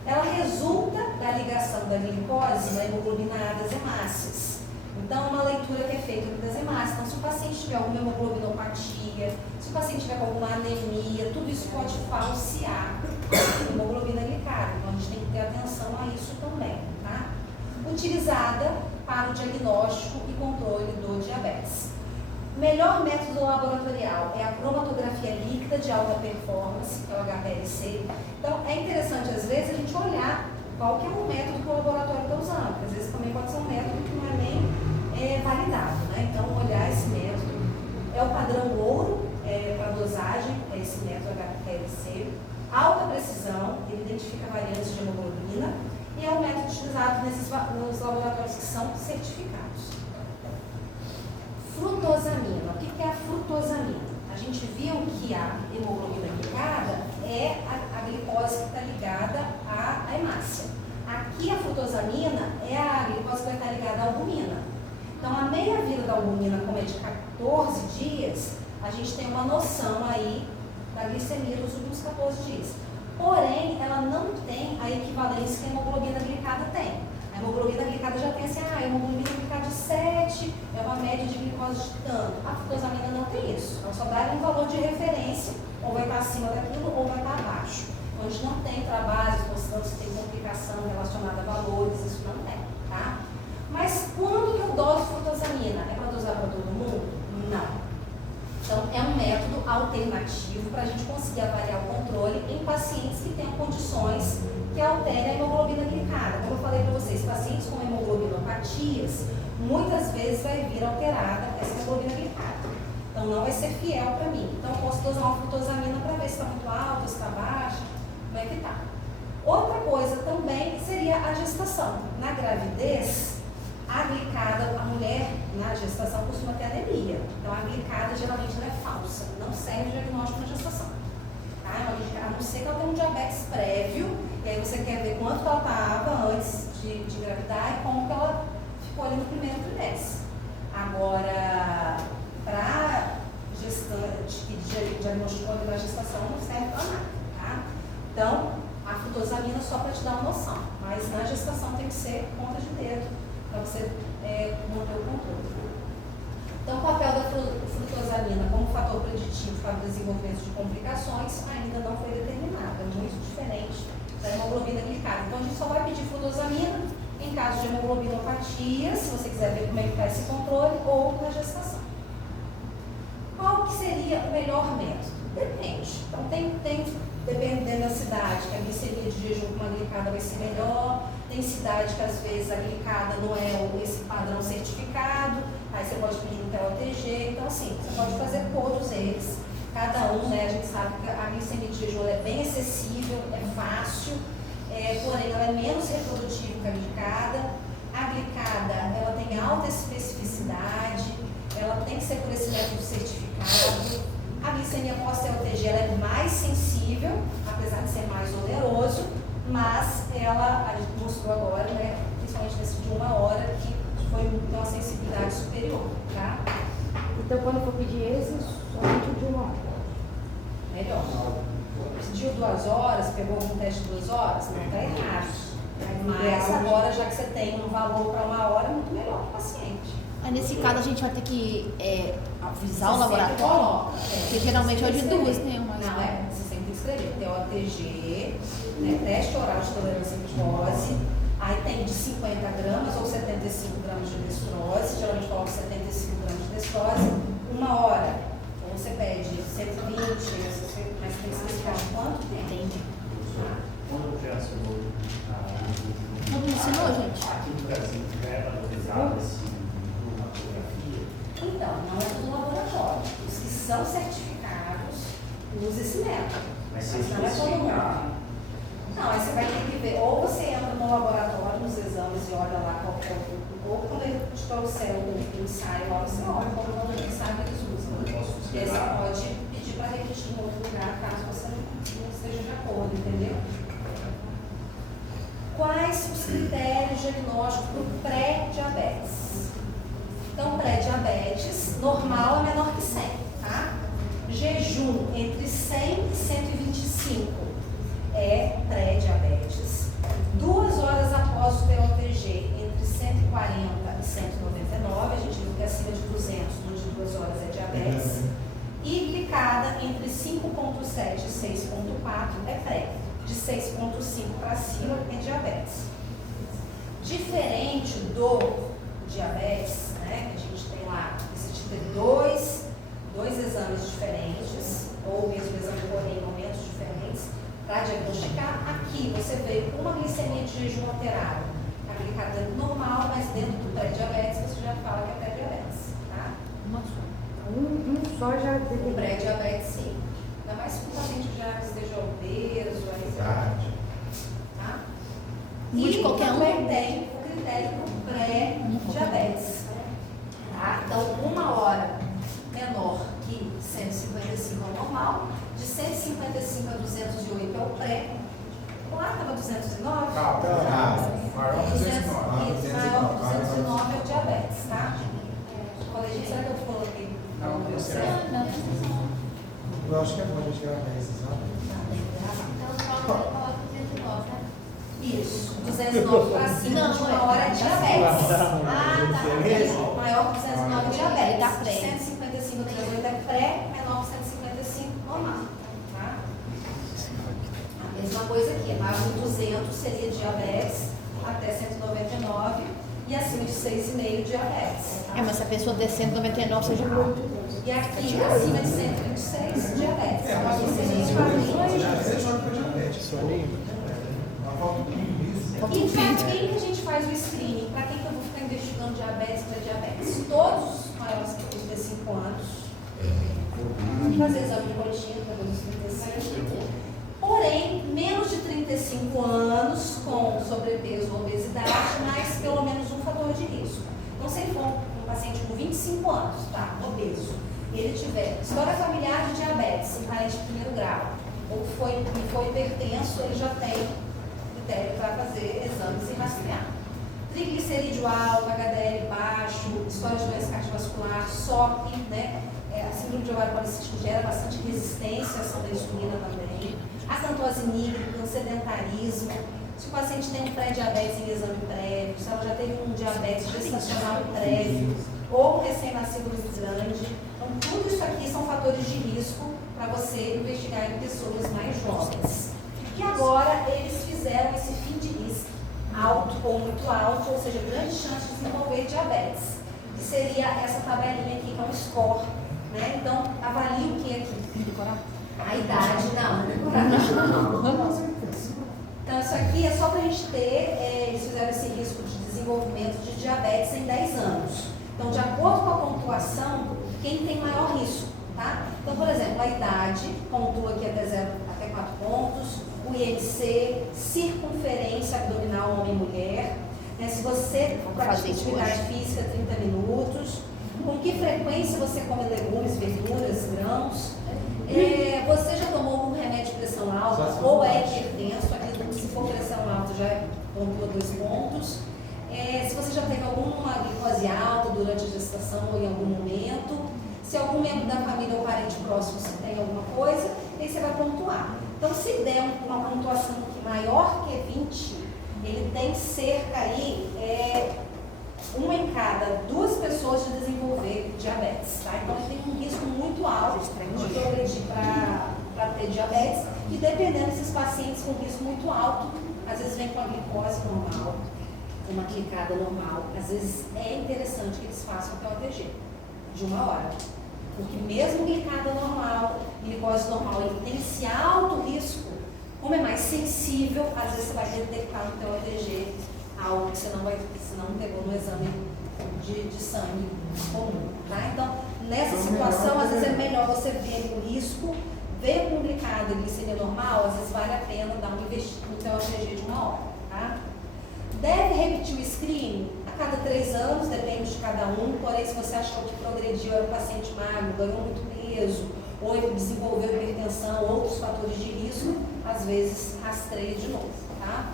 Ela resulta da ligação da glicose na hemoglobinadas hemácias. Então, uma leitura que é feita das hemácias. Então, se o paciente tiver alguma hemoglobinopatia, se o paciente tiver alguma anemia, tudo isso pode falsear a hemoglobina glicada. Então, a gente tem que ter atenção a isso também, tá? Utilizada para o diagnóstico e controle do diabetes. Melhor método laboratorial é a cromatografia líquida de alta performance, que é o HPLC. Então, é interessante, às vezes, a gente olhar qual que é o método que o laboratório está usando, porque às vezes também pode ser um método que não é nem validado, né? Então, olhar esse método. É o padrão ouro para dosagem, é esse método HPLC. Alta precisão, ele identifica variantes de hemoglobina, e é o método utilizado nos laboratórios que são certificados. Frutosamina. O que é a frutosamina? A a gente viu que a hemoglobina glicada é a glicose que está ligada à hemácia. Aqui a frutosamina é a glicose que vai estar ligada à albumina. Então, a meia-vida da albumina, como é de 14 dias, a gente tem uma noção aí da glicemia dos últimos 14 dias. Porém, ela não tem a equivalência que a hemoglobina glicada tem. A hemoglobina glicada já tem assim, a hemoglobina glicada de 7 é uma média de glicose de tanto. A frutosamina não tem isso. Ela só dá um valor de referência, ou vai estar acima daquilo, ou vai estar abaixo. Então, a gente não tem trabalhos mostrando se tem complicação relacionada a valores, isso não tem, tá? Mas quando que eu doso frutosamina? É para dosar para todo mundo? Não. Então, é um método alternativo para a gente conseguir avaliar o controle em pacientes que tenham condições que alterem a hemoglobina glicada. Como eu falei para vocês, pacientes com hemoglobinopatias, muitas vezes vai vir alterada essa hemoglobina glicada. Então, não vai ser fiel para mim. Então, eu posso dosar uma frutosamina para ver se está muito alta, se está baixa, como é que está. Outra coisa também seria a gestação. Na gravidez, a glicada, a mulher na gestação costuma ter anemia. Então, a glicada geralmente ela é falsa, não serve diagnóstico na gestação. Tá? A não ser que ela tenha um diabetes prévio, e aí você quer ver quanto ela estava antes de engravidar e como que ela ficou ali no primeiro trimestre. Agora, para gestante que diagnosticou ali na gestação, não serve para nada. Tá? Então, a frutosamina só para te dar uma noção, mas na gestação tem que ser ponta de dedo, para você manter o controle. Então, o papel da frutosamina como fator preditivo para o desenvolvimento de complicações ainda não foi determinado, é muito diferente da hemoglobina glicada. Então, a gente só vai pedir frutosamina em caso de hemoglobinopatia, se você quiser ver como é que está esse controle, ou na gestação. Qual que seria o melhor método? Depende. Então, dependendo da cidade, que a glicemia de jejum com uma glicada vai ser melhor. Tem cidade que às vezes a glicada não é esse padrão certificado, aí você pode pedir um TOTG. Então, assim, você pode fazer todos eles. Cada um, né, a gente sabe que a glicemia de jejum é bem acessível, é fácil, porém ela é menos reprodutível que a glicada. A glicada, ela tem alta especificidade, ela tem que ser por esse método certificado. A glicemia pós-TOTG ela é mais sensível, apesar de ser mais oneroso, mas ela, a gente mostrou agora, né, principalmente nesse de 1 hora, que foi uma sensibilidade superior, tá? Então, quando for pedir esses, somente o de 1 hora. Melhor. Pediu 2 horas, pegou um teste de 2 horas, não está errado. Mas agora, já que você tem um valor para 1 hora, é muito melhor para o paciente. Aí, nesse caso, a gente vai ter que avisar o Você sempre laboratório, coloca, porque geralmente é o de 2, né? Não, você sempre tem que escrever TOTG, né, teste oral de tolerância à glicose, aí tem de 50 gramas ou 75 gramas de destrose, geralmente coloca 75 gramas de destrose, 1 hora. Ou você pede 120, mas tem que especificar quanto tempo. Entendi. Quando já assinou Não me ensinou, gente? aqui no Brasil, é valorizado esse na fotografia? Então, não é tudo laboratório. Os que são certificados usam esse método. Mas se Não é todo mundo. Não, aí você vai ter que ver, ou você entra no laboratório, nos exames e olha lá qual que é o. Ou quando ele te trouxer o ensaio lá, você olha qual é o ensaio que eles usam. E aí você pode pedir para repetir em outro lugar, caso você não esteja de acordo, entendeu? Quais os critérios diagnósticos para o pré-diabetes? Então, pré-diabetes, normal é menor que 100, tá? Jejum entre 100 e 125 é pré-diabetes. 2 horas após o TOTG, entre 140 e 199, a gente viu que acima de 200, no de 2 horas é diabetes. E glicada entre 5,7 e 6,4 é pré. De 6,5 para cima é diabetes. Diferente do diabetes, né, que a gente tem lá, precisa ter dois exames diferentes, ou mesmo exame porém em momentos diferentes, para diagnosticar. Aqui você veio com uma glicemia de jejum alterada, a glicada é normal, mas dentro do pré-diabetes você já fala que é pré-diabetes, tá? Um só já O deveria. pré-diabetes sim. Ainda mais se o paciente já esteja obeso, aí você Verdade. tá? Não de E qualquer um. também tem o critério do pré-diabetes. Tá? Então, 1 hora menor que 155 255 a 208 é o pré. Lá estava 209? Maior 209. Maior 209 é o diabetes, tá? Coleginho, será que eu coloquei? Não, deu você certo? Eu acho que é bom a gente gravar esses, sabe? Então, coloca 209, né? Isso, 209 para cima de uma hora é diabetes. Maior 209 diabetes. Tá pré. 155 a 208 é pré, menor 155 normal. Tá? A mesma coisa aqui, maior de 200 seria diabetes até 199 e acima de 6,5 diabetes. É, mas se a pessoa der 199 seja muito. E aqui, acima de 126, diabetes. Então, aqui seria Você joga para diabetes. E para quem que a gente faz o screening? Para quem que eu vou ficar investigando diabetes para diabetes? Todos os maiores de 35 anos. Fazer exame de rotina para os 35. Porém, menos de 35 anos com sobrepeso ou obesidade, mas pelo menos um fator de risco. Então, se ele for um paciente com 25 anos, tá, obeso, e ele tiver história familiar de diabetes, em parente de primeiro grau, ou foi hipertenso, ele já tem critério para fazer exames e rastrear. Triglicerídeo alto, HDL baixo, história de doença cardiovascular, SOP, né? A síndrome de ovário policístico gera bastante resistência à ação da insulina também. Acantose nígrida, o sedentarismo. Se o paciente tem um pré-diabetes em exame prévio, se ela já teve um diabetes gestacional prévio, ou um recém-nascido muito grande. Então, tudo isso aqui são fatores de risco para você investigar em pessoas mais jovens. E agora, eles fizeram esse fim de risco alto ou muito alto, ou seja, grande chance de desenvolver diabetes. Que seria essa tabelinha aqui, que é um score. Né? Então, avalie o que aqui? A idade, não. Então, isso aqui é só para a gente ter, eles fizeram esse risco de desenvolvimento de diabetes em 10 anos. Então, de acordo com a pontuação, quem tem maior risco, tá? Então, por exemplo, a idade, pontua aqui até 4 pontos, o IMC, circunferência abdominal homem e mulher, né? Se você pratica atividade física, 30 minutos, com que frequência você come legumes, verduras, grãos, você já tomou algum remédio de pressão alta ou é hipertenso, aqui se for pressão alta já pontua 2 pontos. Se você já teve alguma glicose alta durante a gestação ou em algum momento, se algum membro da família ou parente próximo se tem alguma coisa, aí você vai pontuar. Então, se der uma pontuação maior que 20, ele tem cerca aí, 1 em cada 2 pessoas de desenvolver diabetes, tá? Então, ele tem um risco muito alto de progredir para ter diabetes e dependendo desses pacientes com risco muito alto, às vezes vem com a glicose normal, uma glicada normal, às vezes é interessante que eles façam até o ATG de 1 hora. Porque mesmo glicada normal, glicose normal, ele tem esse alto risco, como é mais sensível, às vezes você vai detectar no teu ATG algo que você não pegou no exame de sangue comum, tá? Então, nessa situação, às vezes é melhor você ver o risco, ver com glicada e glicemia normal, às vezes vale a pena dar uma investida no teu ATG de 1 hora, tá? Deve repetir o screening a cada 3 anos, depende de cada um, porém se você achou que progrediu, era um paciente magro, ganhou muito peso, ou ele desenvolveu hipertensão, outros fatores de risco, às vezes rastreia de novo, tá?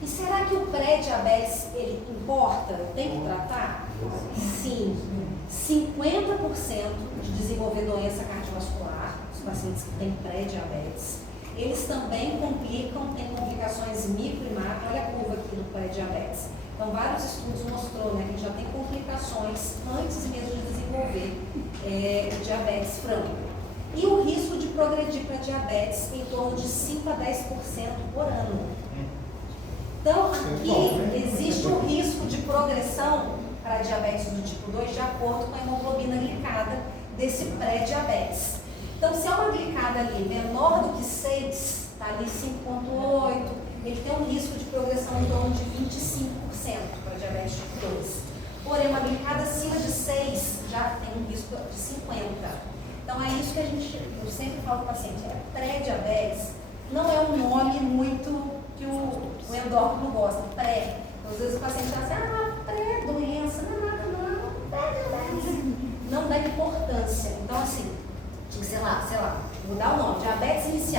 E será que o pré-diabetes, ele importa? Tem que tratar? Sim. 50% de desenvolver doença cardiovascular, os pacientes que têm pré-diabetes, eles também tem complicações micro e macro. Olha a curva aqui do pré-diabetes. Então, vários estudos mostrou, né, que já tem complicações antes mesmo de desenvolver diabetes franco. E o risco de progredir para diabetes em torno de 5 a 10% por ano. Então, aqui existe um risco de progressão para diabetes do tipo 2 de acordo com a hemoglobina glicada desse pré-diabetes. Então, se é uma glicada ali menor do que 6, está ali 5,8, ele tem um risco de progressão em torno de 25% para diabetes tipo 2. Porém, uma glicada acima de 6 já tem um risco de 50%. Então, é isso que eu sempre falo para o paciente, pré-diabetes não é um nome muito que o endócrino gosta, pré. Então, às vezes o paciente fala assim, pré-doença, não é nada não, pré-diabetes. Não dá importância. Então, assim, sei lá, vou dar o nome, diabetes inicial.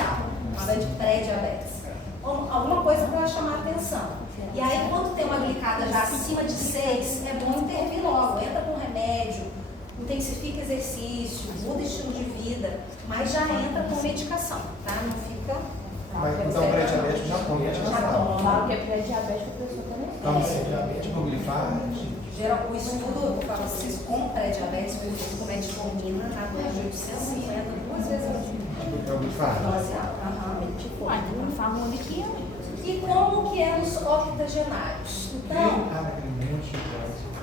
alimentação. E aí, quando tem uma glicada já acima de 6, é bom intervir logo. Entra com remédio, intensifica exercício, muda estilo de vida, mas já entra com medicação, tá? Não fica... Mas então o pré-diabético já toma, já sabe. Claro que é pré-diabético, a pessoa também. Toma pré-diabético, glifage. O estudo para vocês com pré-diabetes foi feito com metformina na dose de 850, 2 vezes ao dia. É o glifage. Dose alta. Uai, tem uma fórmula aqui, E como que é nos octogenários? Então,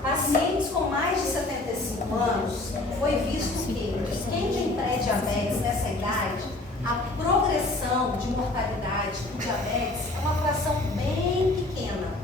pacientes com mais de 75 anos, foi visto que quem tem pré-diabetes nessa idade, a progressão de mortalidade por diabetes é uma fração bem pequena.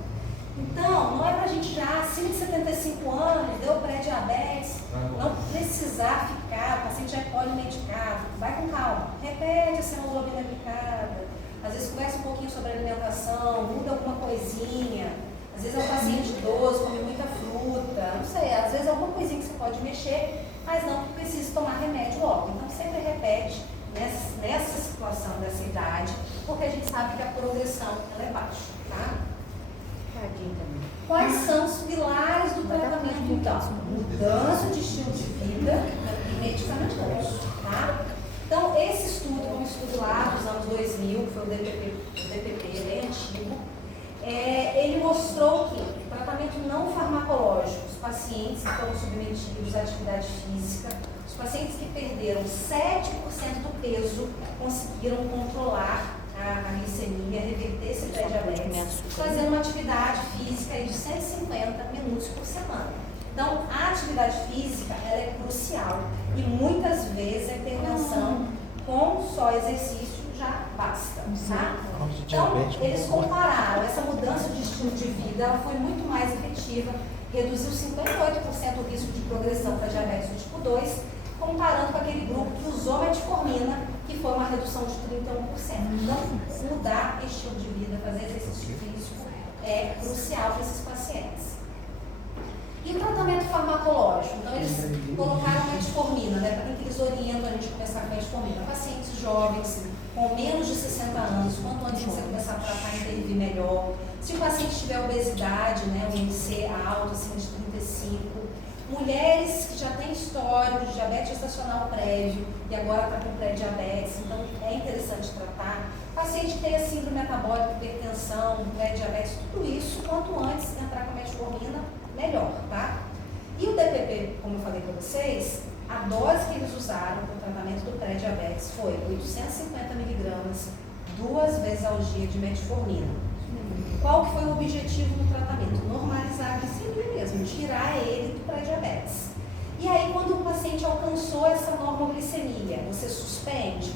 Então, não é para a gente já, acima de 75 anos, deu pré-diabetes, não precisar ficar, o paciente já é polimedicado, vai com calma, repete essa hemoglobina glicada, às vezes conversa um pouquinho sobre a alimentação, muda alguma coisinha, às vezes é um paciente idoso, come muita fruta, não sei, às vezes é alguma coisinha que você pode mexer, mas não precisa tomar remédio logo. Então, sempre repete nessa situação dessa idade, porque a gente sabe que a progressão ela é baixa, tá? Quais são os pilares do tratamento, então? Mudança de estilo de vida e medicamentoso, tá? Então, esse estudo, um estudo lá dos anos 2000, que foi o DPP, bem antigo, ele mostrou que o tratamento não farmacológico, os pacientes que foram submetidos à atividade física, os pacientes que perderam 7% do peso, conseguiram controlar a glicemia, reverter esse pré-diabetes, fazendo uma atividade física de 150 minutos por semana. Então, a atividade física ela é crucial e muitas vezes a intervenção com só exercício já basta, tá? Então, eles compararam essa mudança de estilo de vida, ela foi muito mais efetiva, reduziu 58% o risco de progressão para diabetes do tipo 2, comparando com aquele grupo que usou metformina, que foi uma redução de 31%. Então, mudar estilo de vida, fazer exercício físico é crucial para esses pacientes. E o tratamento farmacológico? Então, eles colocaram metformina, né? Para que eles orientam a gente começar com metformina? Pacientes jovens, com menos de 60 anos, quanto antes você começar a tratar, intervir melhor. Se o paciente tiver obesidade, né, um IMC alto, acima de 35, mulheres que já têm histórico de diabetes gestacional prévio e agora está com pré-diabetes, então é interessante tratar. Paciente que tem a síndrome metabólica, hipertensão, pré-diabetes, tudo isso, quanto antes entrar com a metformina, melhor, tá? E o DPP, como eu falei para vocês, a dose que eles usaram para o tratamento do pré-diabetes foi 850 miligramas, 2 vezes ao dia de metformina. Qual que foi o objetivo do tratamento? Normalizar a glicemia mesmo, tirar ele do pré-diabetes. E aí, quando o paciente alcançou essa normoglicemia, você suspende?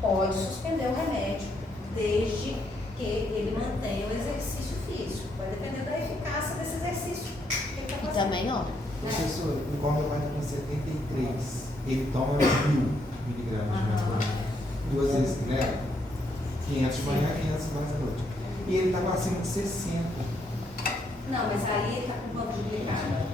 Pode suspender o remédio, desde que ele mantenha o exercício físico. Vai depender da eficácia desse exercício que ele está E fazendo. também, ó, Professor, igual meu pai está com 73, ele toma 1000 miligramas de metformina. 2 vezes, né? 500 de manhã, 500 mais à noite. E ele estava acima de 60. Não, mas aí ele está com quanto de glicada?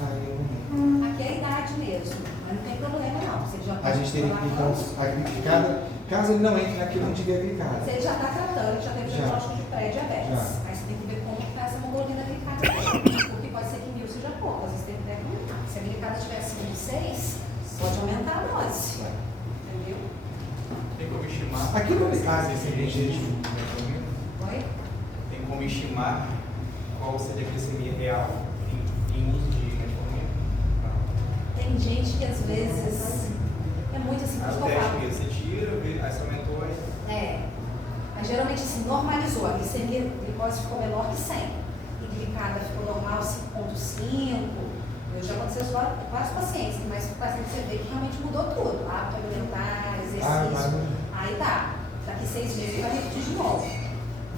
Aí eu não lembro. Aqui é a idade mesmo, mas não tem problema não. Você já A gente teria que ir com a glicada, caso ele não entre naquilo que não tiver glicada. Se ele já está tratando, ele já tem Já. diagnóstico de pré-diabetes. Já. Aí você tem que ver como está essa hemoglobina glicada dele. Porque pode ser que 1000 seja pouco, às vezes tem que até aumentar. Se a glicada estiver acima de 6, pode aumentar a dose. Entendeu? Tem como estimar? Aqui no glicase, esse objetivo. Oi? Tem como estimar qual seria a glicemia real em uso de metformina? Tem gente que às vezes é muito assim, As por isso que eu falo. testes você tira, vê, aí você aumentou, aí É. Mas geralmente assim, normalizou. A glicemia, a glicose ficou menor que 100. E glicada ficou normal 5,5. Eu já aconteceu isso com vários pacientes, mas o paciente você vê que realmente mudou tudo. Hábito alimentar, exercício. Aí tá. Daqui 6 meses vai repetir de novo.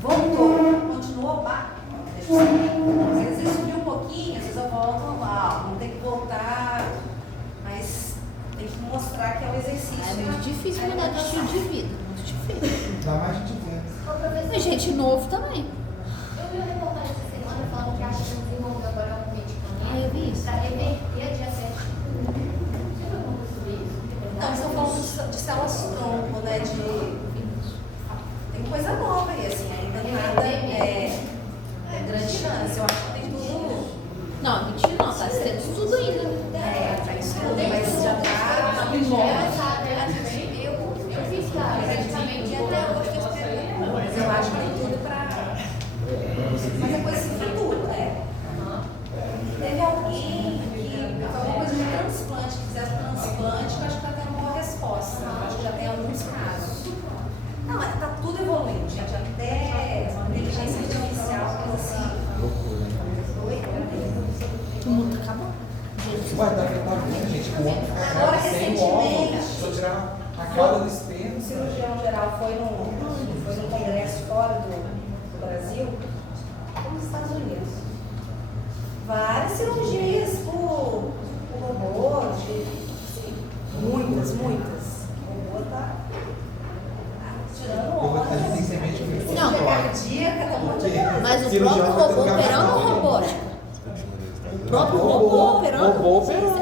Voltou, continuou, deixa eu saber. Às vezes subiu um pouquinho, às vezes eu volto normal. Não tem que voltar, mas tem que mostrar que é um exercício. é muito difícil mudar de estilo de vida. Muito difícil. Dá mais de 200. Ô, professor, Mas gente novo também. eu vi uma reportagem essa semana falando que a China desenvolveu agora um medicamento Ah, eu vi isso. para reverter a diabetes tipo 1. Você viu alguma coisa sobre isso? Não, eles estão falando de células tronco, né? Tem coisa nova aí, assim, ainda nada. cardíaca, pelo amor de Deus. Mas o Cirurgião próprio vai ter robô que gastar operando ou também. robótica? O próprio robô operando? Robô operando.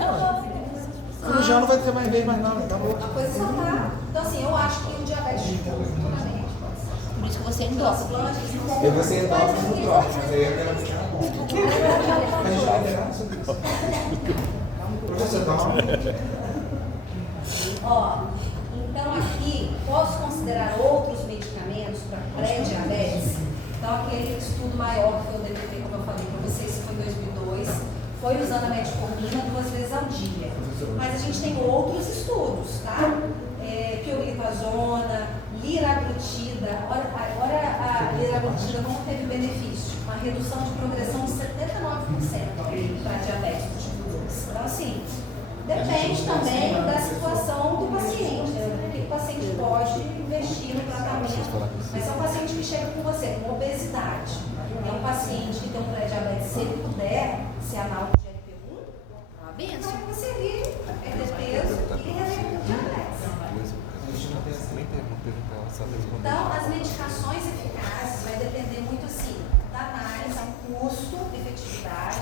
O cirurgião não vai ter mais vez mais não, tá bom. A coisa só tá. Então, assim, eu acho que o diabetes tipo 1 futuramente pode ser. Por isso que você endossa. Transplantes não são- Eu vou ser endócrino no troço, mas aí eu quero ficar bom. A gente vai liberar sobre isso. Professor, calma. Ó, então aqui, posso considerar outros medicamentos para pré-diabetes? Então, aquele estudo maior que eu deveria, como eu falei para vocês, que foi em 2002, foi usando a metformina 2 vezes ao dia. Mas a gente tem outros estudos, tá? Pioglitazona, liraglutida. Olha a liraglutida como teve benefício. Uma redução de progressão de 79% para diabetes do tipo 2. Então, assim, depende também da situação do paciente, né? O que o paciente pode investir no tratamento. Mas é um paciente que chega com você com obesidade. É um paciente que tem um pré-diabetes, se ele puder ser análogo de GLP-1, Uma benção. vai conseguir perder peso e reverter o diabetes. Então, as medicações eficazes vai depender muito, sim, da análise, custo, efetividade.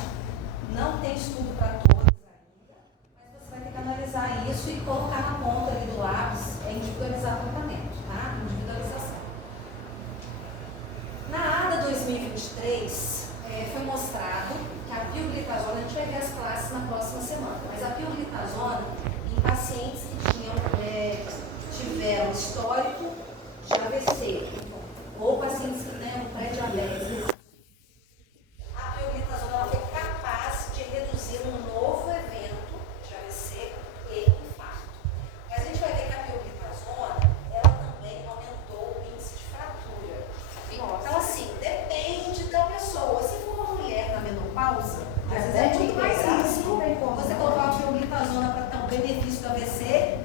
Não tem estudo para todas ainda, mas você vai ter que analisar isso e colocar na ponta ali do lápis, individualizar o tratamento, tá? Individualização. Na ADA 2023, foi mostrado que a pioglitazona, a gente vai ver as classes na próxima semana, mas a pioglitazona em pacientes que tiveram histórico de AVC, ou pacientes que têm um pré-diabetes, a pioglitazona ela foi capaz de reduzir um novo evento de AVC e infarto. Mas a gente vai ver que a pioglitazona, ela também aumentou o índice de fratura. Então, assim, depende da pessoa. Se for uma mulher na menopausa, às vezes é muito mais risco você colocar uma pioglitazona para ter um benefício do AVC.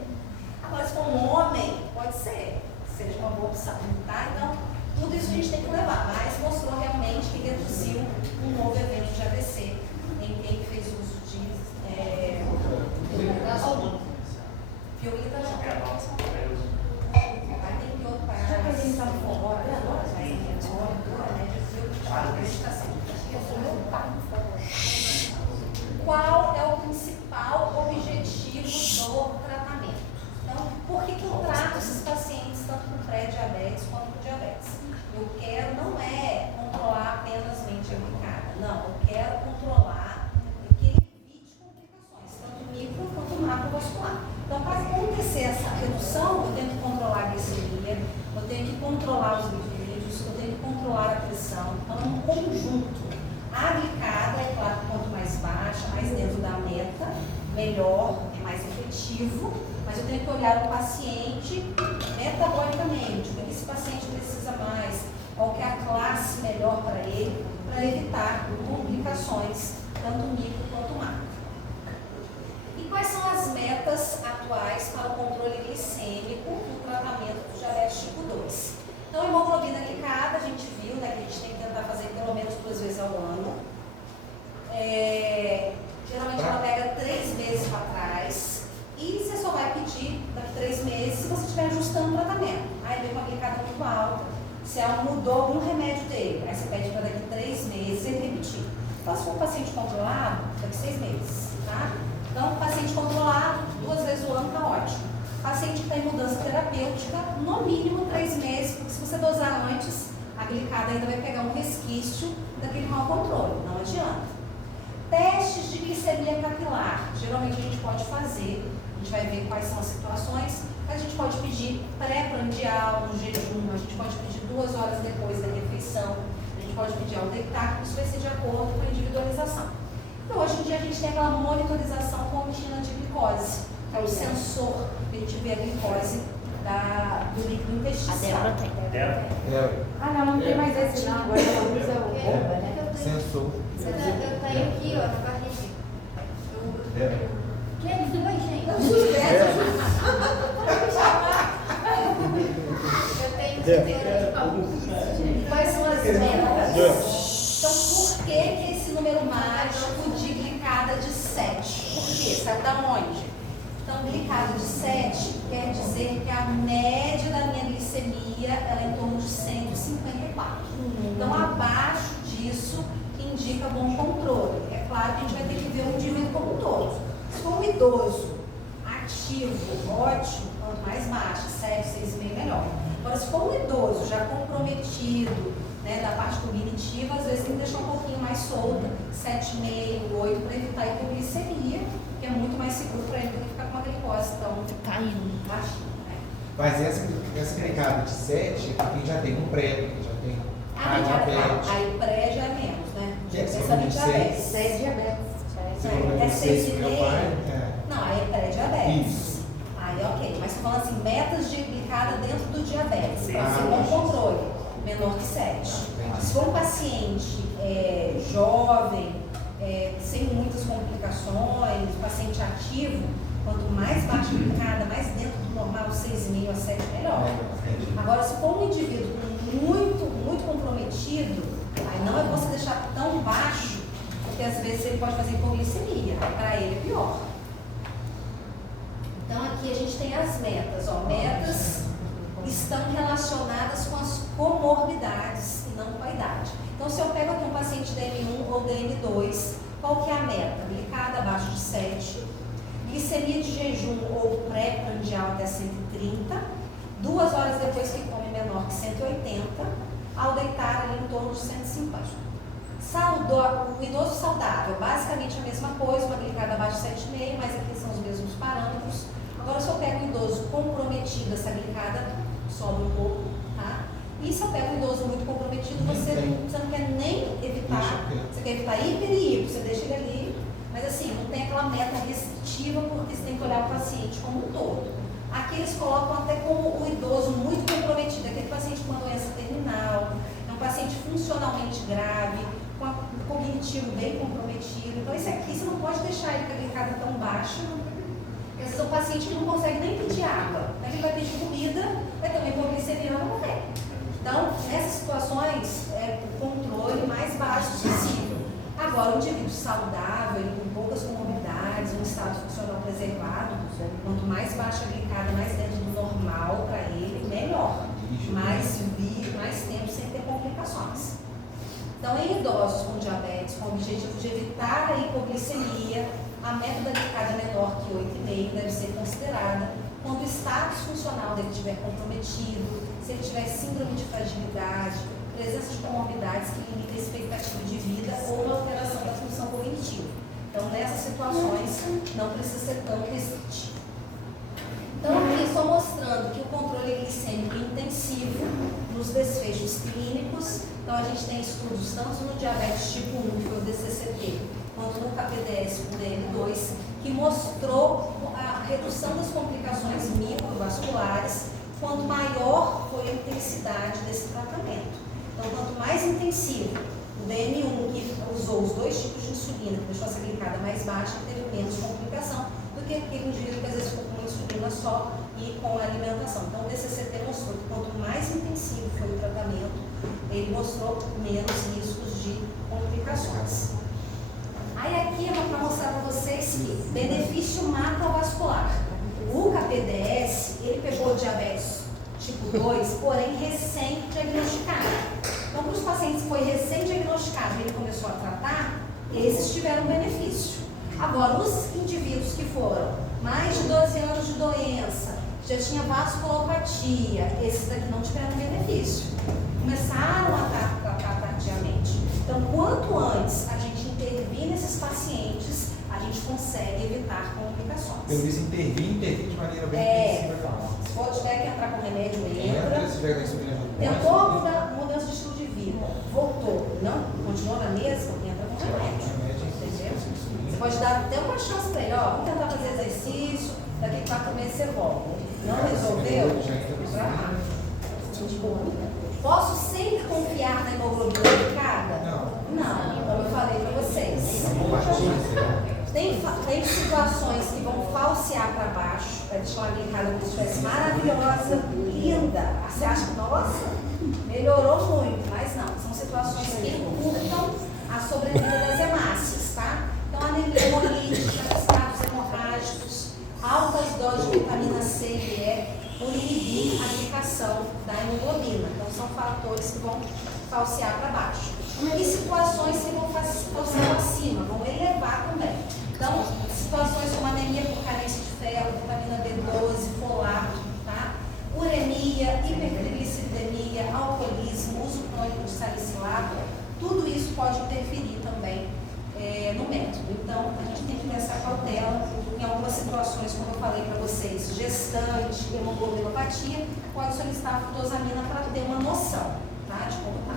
Agora, se for um homem, pode ser, seja uma boa opção, tá? Então, tudo isso a gente tem que levar, mas mostrou realmente que reduziu um novo evento de AVC em quem fez uso de pioglitazona. Vai ter que outro país. Já que a gente está fora, mas qual é o principal objetivo do tratamento? Então, por que eu trato esses pacientes tanto com pré-diabetes quanto com diabetes? Eu quero, não é controlar apenas mente glicada, não, eu quero controlar que ele evite complicações, tanto micro quanto macrovascular. Então, para acontecer essa redução, eu tenho que controlar a glicemia, eu tenho que controlar os lipídios, eu tenho que controlar a pressão. Então, é um conjunto. A glicada, é claro, quanto mais baixa, mais dentro da meta, melhor, é mais efetivo, mas eu tenho que olhar o paciente metabolicamente, o que esse paciente precisa mais, qual que é a classe melhor para ele, para evitar complicações, tanto micro quanto macro. E quais são as metas atuais para o controle glicêmico no tratamento do diabetes tipo 2? Então, a hemoglobina glicada, a gente viu, né, que a gente tem que tentar fazer pelo menos 2 vezes ao ano. Geralmente ela pega 3 meses para trás e você só vai pedir daqui 3 meses se você estiver ajustando o tratamento. Aí veio uma glicada muito alta, se ela mudou algum remédio dele, aí você pede para daqui 3 meses ele repetir. Então, se for um paciente controlado, daqui 6 meses, tá? Então, paciente controlado, 2 vezes ao ano está ótimo. Paciente que está em mudança terapêutica, no mínimo 3 meses, porque se você dosar antes, a glicada ainda vai pegar um resquício daquele mau controle, não adianta. Testes de glicemia capilar, geralmente a gente pode fazer, a gente vai ver quais são as situações, a gente pode pedir pré-prandial, no jejum, a gente pode pedir 2 horas depois da refeição, a gente pode pedir ao deitar, isso vai ser de acordo com a individualização. Então, hoje em dia a gente tem aquela monitorização contínua de glicose, que é o sensor que a gente vê a glicose do líquido intestinal. A Débora tem. Ah, não tem mais esse não, agora ela usa o bomba, né? Sensor. Eu tenho aqui, ó, na barriga. Que é 2, gente? Não, suspeito. Eu tenho Quais são as metas? Então, por que esse número mágico de glicada de 7? Por quê? Sabe da onde? Então, glicada de 7 quer dizer que a média da minha glicemia ela é em torno de 154. idoso ativo, ótimo, quanto mais baixo, 7, 6,5 melhor. Agora, se for um idoso já comprometido, né, da parte cognitiva, às vezes tem que deixar um pouquinho mais solta, 7,5, 8, para evitar a hipoglicemia, que é muito mais seguro para ele do que ficar com uma glicose tão Caindo. baixinha. Né? Mas essa glicada de 7 é para quem já tem um pré, quem já tem diabetes. Aí pré já é menos, né? Que é que você Pensando em falou de diabetes. 6? É diabetes. Você falou É de 6 pro meu 6,5. pai? Não, aí é pré-diabetes. Isso. Aí ok, mas estou falando assim, metas de glicada dentro do diabetes, para ser Ah, bom controle, menor que 7. entendi. Se for um paciente jovem, sem muitas complicações, paciente ativo, quanto mais baixa a glicada, mais dentro do normal, 6,5 a 7, melhor. Entendi. Agora, se for um indivíduo muito comprometido, aí não é você deixar tão baixo, porque às vezes ele pode fazer hipoglicemia, para ele é pior. Então aqui a gente tem as metas, ó, metas estão relacionadas com as comorbidades e não com a idade. Então se eu pego aqui um paciente DM1 ou DM2, qual que é a meta? Glicada abaixo de 7, glicemia de jejum ou pré-prandial até 130, 2 horas depois que come menor que 180, ao deitar ali em torno de 150. O idoso saudável, basicamente a mesma coisa, uma glicada abaixo de 7,5, mas aqui são os mesmos parâmetros. Agora, se eu pego um idoso comprometido, essa glicada sobe um pouco, tá? E se eu pego um idoso muito comprometido, você não quer nem evitar, você quer evitar hiper e hipo, você deixa ele ali, mas assim, não tem aquela meta restritiva, porque você tem que olhar o paciente como um todo. Aqui eles colocam até como o idoso muito comprometido, aquele paciente com uma doença terminal, é um paciente funcionalmente grave, com um cognitivo bem comprometido. Então, esse aqui você não pode deixar ele com a glicada tão baixa, porque às vezes é um paciente que não consegue nem pedir água, mas ele vai pedir comida, vai também hipoglicemia não morrer. Então, nessas situações, o controle mais baixo possível. Agora, um indivíduo saudável, ele com poucas comorbidades, um estado funcional preservado, quanto mais baixa a glicada, mais dentro do normal para ele, melhor. Mais tempo sem ter complicações. Então, em idosos com diabetes, com o objetivo de evitar a hipoglicemia, a meta da glicada menor que 8,5 deve ser considerada quando o status funcional dele estiver comprometido, se ele tiver síndrome de fragilidade, presença de comorbidades que limitam a expectativa de vida ou uma alteração da função cognitiva. Então, nessas situações, não precisa ser tão restritivo. Então, aqui estou mostrando que o controle glicêmico intensivo nos desfechos clínicos, então a gente tem estudos tanto no diabetes tipo 1, que foi o DCCT, quanto no KPDS com DM2, que mostrou a redução das complicações microvasculares quanto maior foi a intensidade desse tratamento. Então, quanto mais intensivo, o DM1, que usou os 2 tipos de insulina, que deixou essa glicada mais baixa, teve menos complicação do que aquele indivíduo que às vezes ficou com uma insulina só e com a alimentação. Então, o DCCT mostrou que quanto mais intensivo foi o tratamento, ele mostrou menos riscos de complicações. Aí aqui é para mostrar para vocês que benefício macrovascular. O KPDS, ele pegou diabetes tipo 2, porém recém-diagnosticado. Então, para os pacientes que foi recém-diagnosticado e ele começou a tratar, esses tiveram benefício. Agora, os indivíduos que foram mais de 12 anos de doença, já tinha vasculopatia, esses daqui não tiveram benefício. Começaram a tratar tardiamente. Então, quanto antes a gente intervir nesses pacientes, a gente consegue evitar complicações. Pelo visto, intervir de maneira bem intensiva. Se for tiver que entrar com remédio, entra. Se tiver que insulina, Tentou mudar mudança de estilo de vida, voltou, não? Continuou na mesma, entra com remédio. Entendeu? Você pode dar até uma chance para ele, ó, vamos tentar fazer exercício, daqui a 4 meses você volta. Não resolveu? Posso sempre confiar na hemoglobina glicada? Não, como eu falei para vocês. Tem situações que vão falsear para baixo, vai deixar uma glicada como se estivesse maravilhosa, linda. Você acha que, nossa, melhorou muito, mas não. São situações que encurtam a sobrevida das hemácias, tá? Então, anemia hemolítica, estados hemorrágicos, altas doses de vitamina C e E, por inibir a aplicação da hemoglobina. Então, são fatores que vão falsear para baixo. E situações que vão falsear para cima, vão elevar também. Então, situações como anemia por carência de ferro, vitamina B12, folato, tá? Uremia, hipertrigliceridemia, alcoolismo, uso crônico de salicilato, tudo isso pode interferir também no método. Então, a gente tem que ter essa cautela em algumas situações, como eu falei para vocês, gestante, hemoglobinopatia, pode solicitar a frutosamina para ter uma noção, tá? De como tá.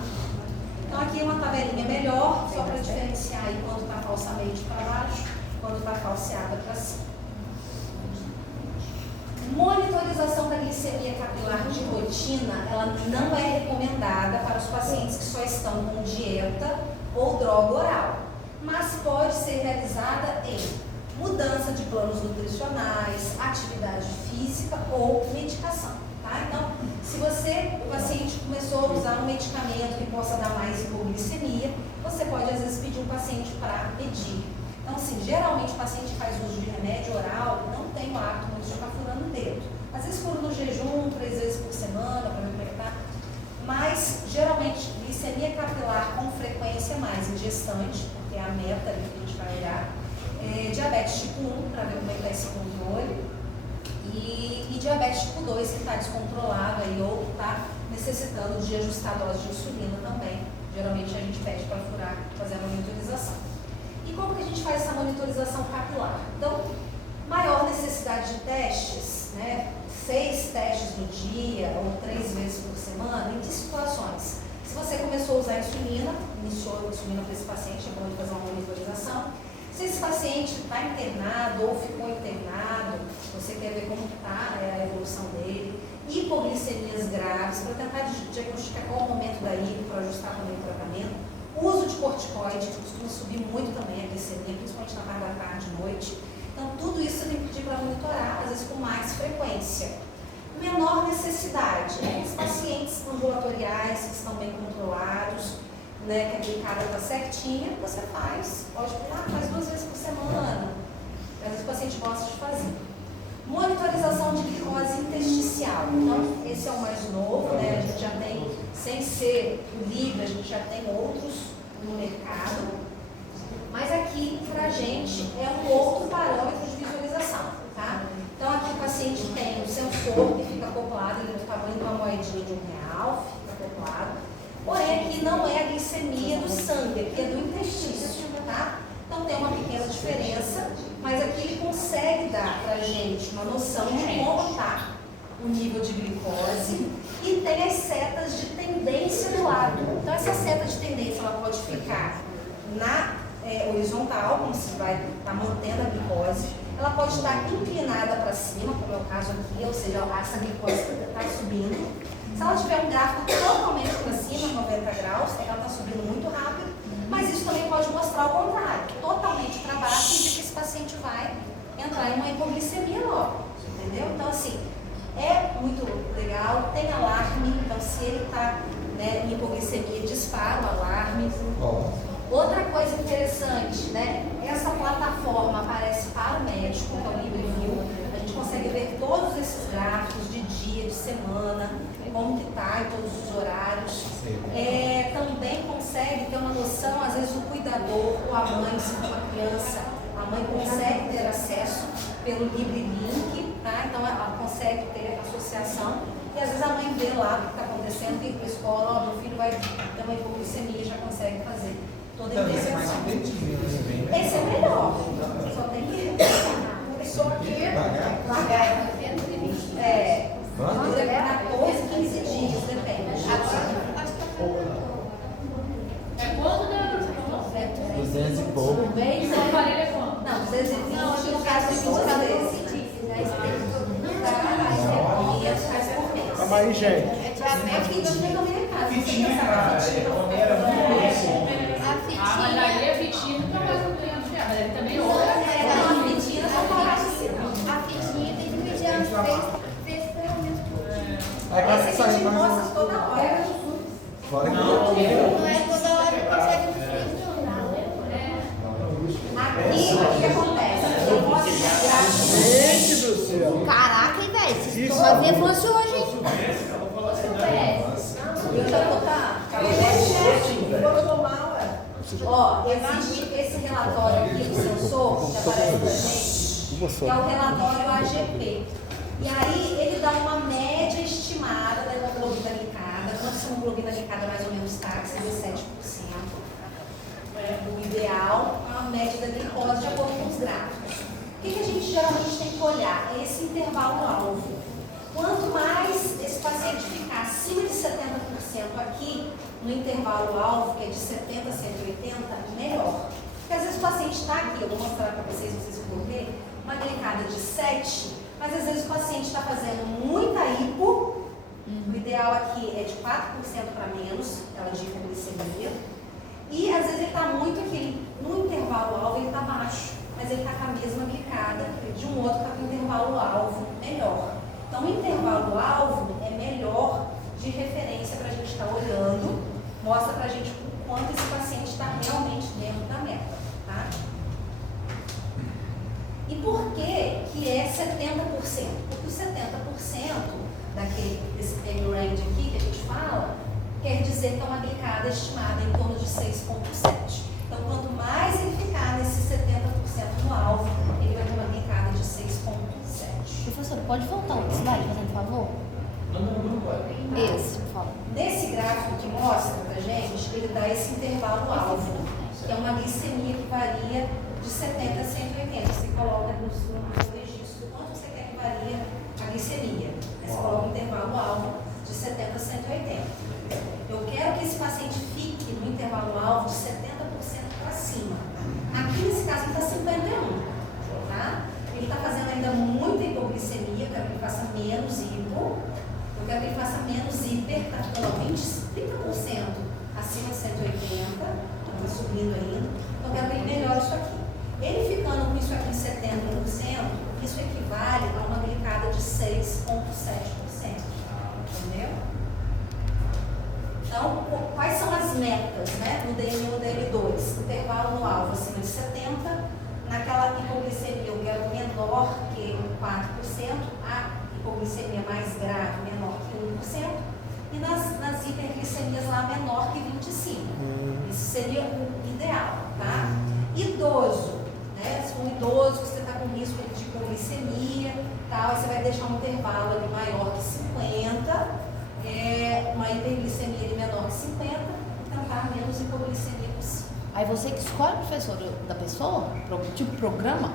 Então, aqui é uma tabelinha melhor, só para diferenciar aí quando está falsamente para baixo, quando está falseada para cima. Monitorização da glicemia capilar de rotina, ela não é recomendada para os pacientes que só estão com dieta ou droga oral, mas pode ser realizada em mudança de planos nutricionais, atividade física ou medicação, tá? Então, se o paciente começou a usar um medicamento que possa dar mais hipoglicemia, você pode às vezes pedir um paciente para medir. Então, assim, geralmente o paciente que faz uso de remédio oral não tem o hábito muito de ficar furando o dedo. Às vezes fura no jejum, 3 vezes por semana, para ver como é que tá. Mas, geralmente, glicemia capilar com frequência mais em gestante, porque é a meta ali que a gente vai olhar. Diabetes tipo 1, para ver como é que está esse controle. E diabetes tipo 2, que está descontrolado aí, ou que está necessitando de ajustar a dose de insulina também. Geralmente a gente pede para furar, fazer a monitorização. E como que a gente faz essa monitorização capilar? Então, maior necessidade de testes, né? 6 testes no dia ou 3 vezes por semana, em que situações? Se você começou a usar insulina, iniciou a insulina para esse paciente, é bom de fazer uma monitorização. Se esse paciente está internado ou ficou internado, você quer ver como está a evolução dele. Hipoglicemias graves, para tentar diagnosticar qual o momento da hipo, para ajustar também o tratamento. Uso de corticoide, que costuma subir muito também a glicemia, principalmente na parte da tarde e noite. Então, tudo isso você tem que pedir para monitorar, às vezes com mais frequência. Menor necessidade, os pacientes ambulatoriais que estão bem controlados, né, que a glicada está certinha, você faz, pode faz 2 vezes por semana. Às vezes o paciente gosta de fazer. Monitorização de glicose intersticial. Então, esse é o mais novo, né? A gente já tem, sem ser o livre, a gente já tem outros no mercado. Mas aqui, pra gente, é um outro parâmetro de visualização, tá? Então, aqui o paciente tem um sensor que fica acoplado, ele é do tamanho de uma moedinha de R$1, fica acoplado. Porém, aqui não é a glicemia do sangue, aqui é do intestino, tá? Então, tem uma pequena diferença, mas aqui ele consegue dar pra gente uma noção de como está o nível de glicose e tem as setas de tendência do lado. Então, essa seta de tendência, ela pode ficar na horizontal, como se vai estar mantendo a glicose. Ela pode estar inclinada para cima, como é o caso aqui, ou seja, essa glicose está subindo. Se ela tiver um gráfico totalmente para cima, 90 graus, ela está subindo muito rápido, mas isso também pode mostrar o contrário, totalmente para baixo, e que esse paciente vai entrar em uma hipoglicemia logo, entendeu? Então, assim, é muito legal, tem alarme, então se ele está em hipoglicemia, dispara o alarme. Outra coisa interessante, né? Essa plataforma aparece para o médico, que é o LibriView. A gente consegue ver todos esses gráficos de dia, de semana, como que está em todos os horários. Também consegue ter uma noção, às vezes o cuidador ou a mãe, se for uma criança, a mãe consegue ter acesso pelo LibriLink, tá? Então ela consegue ter associação. E às vezes a mãe vê lá o que está acontecendo, tem para a escola, meu filho vai ter uma hipoglicemia, já consegue fazer toda a intervenção. Esse é melhor. Só tem que largar. Dura 14, 15 dias, depende. É quanto da... 200 e pouco. Não, aparelho é quanto? Não, 220 no caso de 2 vezes. A Maria Gente. A fitinha também é caro. Fitinha, cara, A Maria Fitinha nunca mais um cliente dela, ele também outra. A fitinha só parece assim. A Fitinha tem que pedir as 3 ferramentas por dia. Esse a gente mostra toda hora. Fora que Não é toda hora que consegue pedir, Aqui, o que acontece? Eu posso mostrar. Gente do céu. Caraca, hein, velho? Vocês estão fazendo avanço hoje, hein? Eu já tô tá. Vou tomar, ué. Ó, existe esse relatório aqui do sensor, que aparece pra gente, que é o relatório AGP. E aí ele dá uma média estimada da hemoglobina glicada. Quanto a hemoglobina glicada mais ou menos está? 17%. O ideal é uma média da glicose de acordo com os gráficos. O que a gente geralmente tem que olhar? É esse intervalo-alvo. Quanto mais esse paciente ficar acima de 70% aqui, no intervalo-alvo, que é de 70 a 180, melhor. Porque às vezes o paciente está aqui, eu vou mostrar para vocês vão ver, uma glicada de 7, mas às vezes o paciente está fazendo muita hipo, o ideal aqui é de 4% para menos, ela de hipoglicemia, e às vezes ele está muito aqui, no intervalo-alvo ele está baixo, mas ele está com a mesma glicada de um outro que está com o intervalo-alvo melhor. Então o intervalo-alvo é melhor de referência para a gente estar olhando, mostra para a gente o quanto esse paciente está realmente dentro da meta, tá? E por que é 70%? Porque os 70% desse time range aqui que a gente fala, quer dizer que é uma glicada estimada em torno de 6,7. Então, quanto mais ele ficar nesse 70% no alvo, ele vai ter uma glicada de 6,7. Professor, pode voltar o slide, fazendo favor? Não pode. Esse, por favor. Nesse gráfico que mostra pra gente, ele dá esse intervalo alvo, que é uma glicemia que varia de 70 a 180. Você coloca no registro quanto você quer que varia a glicemia. Aí você coloca o intervalo alvo de 70 a 180. Eu quero que esse paciente fique no intervalo alvo de 70% para cima. Aqui nesse caso ele está 51, tá? Ele está fazendo ainda muita hipoglicemia, eu quero que ele faça menos hipo. Eu quero que ele faça menos hiper, tá ficando 30% acima de 180, está subindo ainda. Então eu quero que ele melhore isso aqui. Ele ficando com isso aqui em 70%, isso equivale a uma glicada de 6,7%. Entendeu? Então, quais são as metas, né? No DM1 e no DM2? Intervalo no alvo acima de 70%, naquela hipoglicemia eu quero menor que 4%, a hipoglicemia mais grave menor que 1%, e nas hiperglicemias lá menor que 25%. Isso seria o ideal, tá? Idoso, né? Se for um idoso, você está com risco de hipoglicemia, tal, aí você vai deixar um intervalo ali maior que 50%, uma hiperglicemia ali menor que 50%, e tentar menos hipoglicemia possível. Aí você que escolhe, professor, da pessoa? Tipo programa?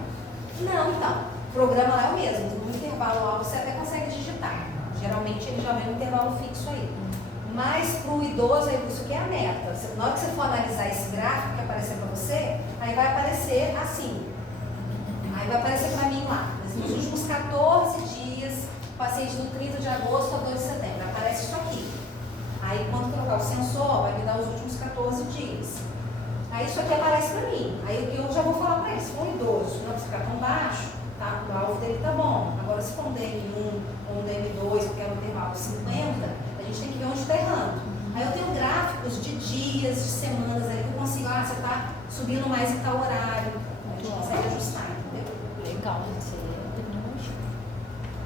Não, então. O programa lá é o mesmo. No intervalo alvo você até consegue digitar. Geralmente ele já vem no intervalo fixo aí. Mas para o idoso, isso que é a meta. Na hora que você for analisar esse gráfico que aparecer para você, aí vai aparecer assim. Aí vai aparecer para mim lá. Nos últimos 14 dias, paciente do 30 de agosto a 2 de setembro. Aparece isso aqui. Aí quando colocar o sensor, vai me dar os últimos 14 dias. Aí isso aqui aparece para mim. Aí eu já vou falar para ele, se for um idoso, não precisa ficar tão baixo, tá? O alvo dele tá bom. Agora se for um DM1 ou um DM2, que é um intervalo 50, a gente tem que ver onde está errando. Aí eu tenho gráficos de dias, de semanas aí que eu consigo, você está subindo mais em tal horário. A gente consegue ajustar, entendeu? Legal, isso aí é tecnologia.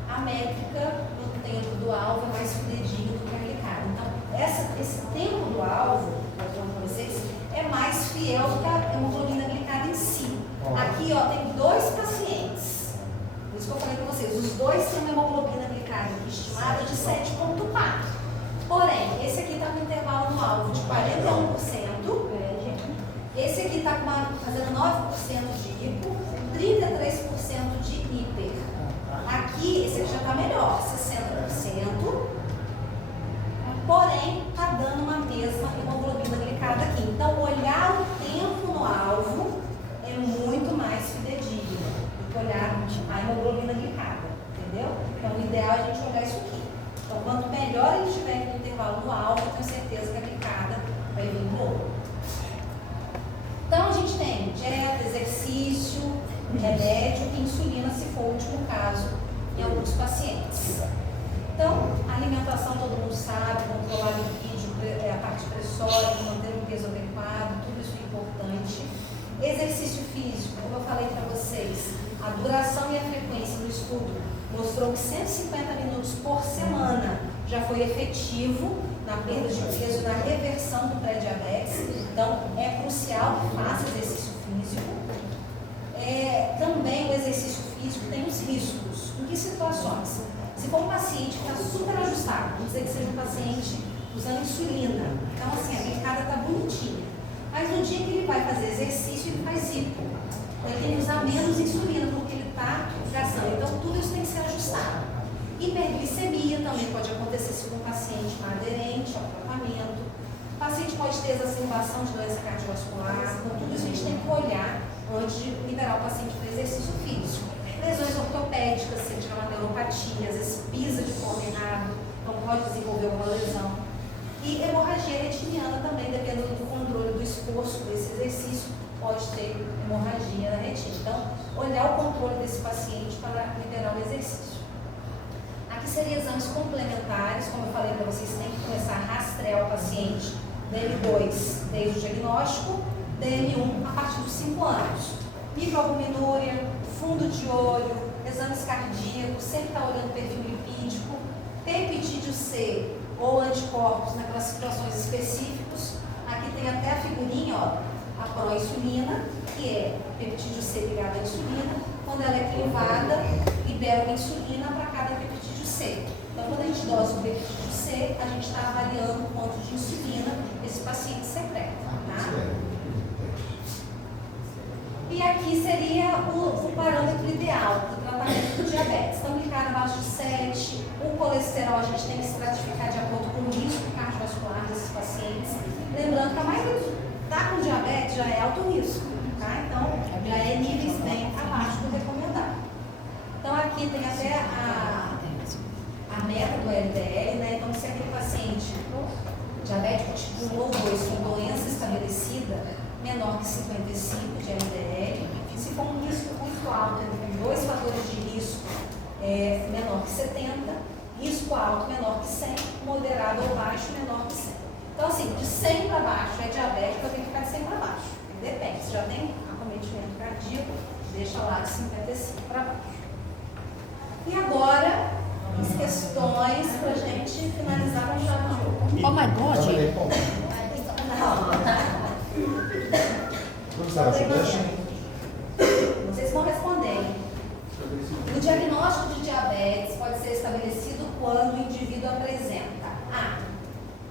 A métrica no tempo do alvo é mais fidedigna do que a glicada. Então, esse tempo do alvo, eu estou falando para vocês, é mais fiel do que a hemoglobina glicada em si. Aqui, ó, tem 2 pacientes. Por isso que eu falei para vocês, os dois têm uma hemoglobina glicada estimada de 7,4. Porém, esse aqui está com intervalo no alvo de 41%. Esse aqui está fazendo 9% de hipo, 33% de hiper. Aqui, esse aqui já está melhor, 60%. Porém, está dando uma mesma hemoglobina glicada aqui. Então, olhar o tempo no alvo é muito mais fidedigno do que olhar a hemoglobina glicada, entendeu? Então, o ideal é a gente olhar isso aqui. Então, quanto melhor ele estiver aqui no intervalo no alvo, eu tenho certeza que a glicada vai vir boa. Então, a gente tem dieta, exercício, remédio e insulina, se for o último caso, em alguns pacientes. Então, a alimentação todo mundo sabe, controlar lipídio, a parte pressórica, manter um peso adequado, tudo isso é importante. Exercício físico, como eu falei para vocês, a duração e a frequência do estudo mostrou que 150 minutos por semana já foi efetivo na perda de peso e na reversão do pré-diabetes. Então, é crucial que faça exercício físico. Também o exercício físico tem os riscos. Em que situações? Se for um paciente que está super ajustado, vamos dizer que seja um paciente usando insulina, então assim, a glicada está bonitinha. Mas no dia que ele vai fazer exercício, ele faz hipo. Ele tem que usar menos insulina, porque ele está gastando. Então, tudo isso tem que ser ajustado. Hiperglicemia também pode acontecer se for um paciente aderente ao tratamento. O paciente pode ter exacerbação de doença cardiovascular. Então, tudo isso a gente tem que olhar antes de liberar o paciente para exercício físico. Lesões ortopédicas, se tiver uma neuropatia, às vezes pisa de forma errada, então pode desenvolver uma lesão. E hemorragia retiniana também, dependendo do controle do esforço desse exercício, pode ter hemorragia na retina. Então, olhar o controle desse paciente para liberar o exercício. Aqui seriam exames complementares, como eu falei para vocês, tem que começar a rastrear o paciente DM2 desde o diagnóstico, DM1 a partir dos 5 anos. Microalbuminúria, fundo de olho, exames cardíacos, sempre está olhando o perfil lipídico, peptídeo C ou anticorpos naquelas situações específicas. Aqui tem até a figurinha, ó, a pró-insulina, que é peptídeo C ligado à insulina. Quando ela é crivada, libera uma insulina para cada peptídeo C. Então, quando a gente dosa o peptídeo C, a gente está avaliando o quanto de insulina esse paciente secreta. Tá? E aqui seria o parâmetro ideal do tratamento do diabetes. Então, glicada abaixo de 7, o colesterol a gente tem que estratificar de acordo com o risco cardiovascular desses pacientes. Lembrando que a maioria está com diabetes já é alto risco, tá? Então, já é níveis bem abaixo do recomendado. Então, aqui tem até a meta do LDL, né? Então, se aquele paciente diabético tipo 1 ou 2 com doença estabelecida, menor que 55 de LDL, se for um risco muito alto, com 2 fatores de risco menor que 70, risco alto menor que 100, moderado ou baixo menor que 100. Então, assim, de 100 para baixo é diabético, eu tenho que ficar de 100 para baixo. Depende, se já tem acometimento cardíaco, deixa lá de 55 para baixo. E agora, as questões para a gente finalizar com chave de ouro. Oh my God! Vocês vão responder. O diagnóstico de diabetes pode ser estabelecido quando o indivíduo apresenta A.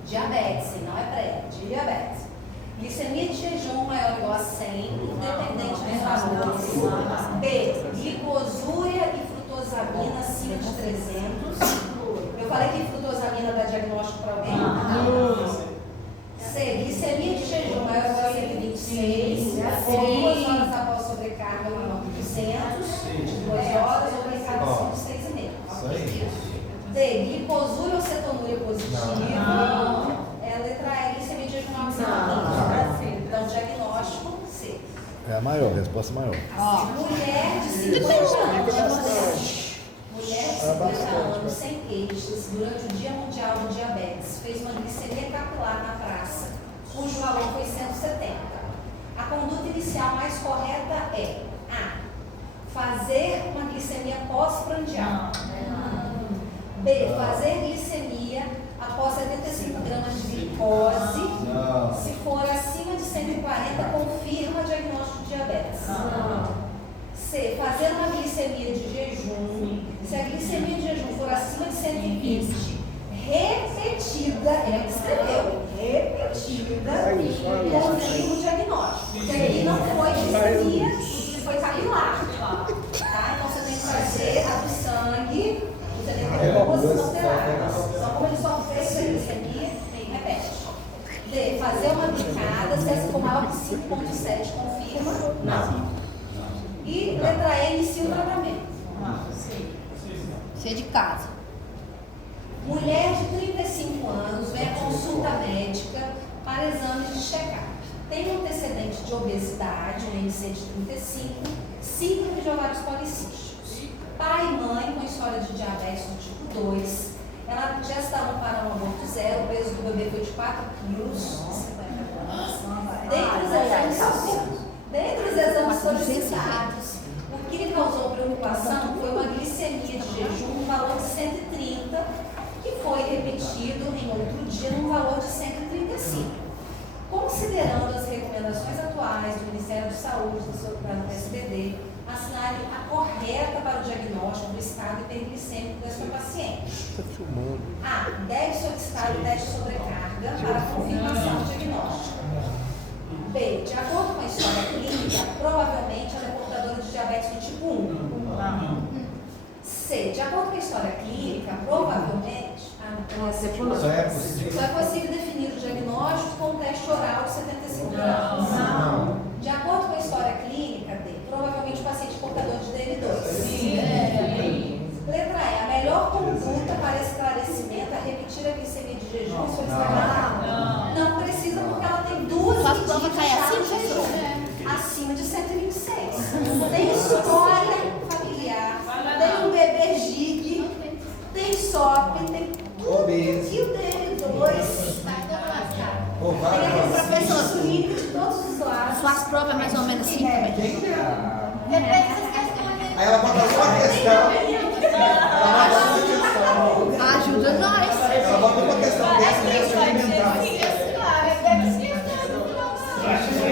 Diabetes, e não é pré-diabetes. Glicemia de jejum maior ou igual a 100, independente dos valores. B. Glicosúria e frutosamina acima de 300. Eu falei que frutosamina dá diagnóstico para alguém? Não. C. Glicemia de jejum maior ou igual a 126, ou 2 horas após sobrecarga menor que 200, 2 horas ou sobrecarga acima de 6,5. D. Glicosúria ou cetonúria positiva. Letra E. Glicemia de jejum maior que 120. Então, diagnóstico C. É a maior, a resposta maior. Mulher de 50 anos. Mulher de 50 anos, sem queixas, durante o Dia Mundial do Diabetes, fez uma glicemia capilar na praça, cujo valor foi 170. A conduta inicial mais correta é A. Fazer uma glicemia pós-prandial. B. Fazer glicemia após 75 gramas de glicose. Se for acima de 140, confirma diagnóstico de diabetes. C. Fazer uma glicemia de jejum. Se a glicemia de jejum for acima de 120, repetida, ela escreveu, repetida, confirma o diagnóstico. Porque aqui não foi glicemia, foi capilar. Tá? Então você tem que fazer a do sangue, você tem que ter duas alteradas. Então, como ele só fez a glicemia, repete. D. Fazer uma glicada, se essa for maior que 5,7, confirma? Não. E letra E, inicia o tratamento. Você é de casa. Mulher de 35 anos vem à consulta médica para exames de check-up. Tem um antecedente de obesidade, um IMC de 35, síndrome de ovários policísticos. Pai e mãe com história de diabetes do tipo 2. Ela já estavam para um aborto zero, o peso do bebê foi de 4 quilos, 50 gramas. Dentre os exames solicitados, o que lhe causou preocupação foi uma glicemia de jejum no valor de 130, que foi repetido em outro dia num valor de 135. Considerando as saúde da SBD assinale a correta para o diagnóstico do estado hiperglicêmico desta paciente. A. Deve solicitar o teste de sobrecarga para a confirmação do diagnóstico. B. De acordo com a história clínica, provavelmente ela é portadora de diabetes do tipo 1. C. De acordo com a história clínica, provavelmente. Só é possível. Só é possível definir o diagnóstico com o teste oral de 75 gramas. Não. De acordo com a história clínica, D. Provavelmente o paciente portador de DM2. Letra E. A melhor conduta para esclarecimento é repetir a glicemia de jejum e solicitar. Não precisa, porque ela tem duas Só a medidas prova cai chave acima, de jejum. Acima de 126. Tem história familiar, tem um bebê gig, tem SOP, tem tudo Obeso. que o DM2 Vai todo lascado. Ou vai tem pra professor clínico de todos os lados. Suas provas é mais ou menos assim também. Quem que é? Depende dessas questões aí. Aí ela bota só a questão. Ela bota só a questão. Ajuda nós. Ela bota uma questão dessa, né? Vai ser Alimentar. assim, claro, deve ser assim, não.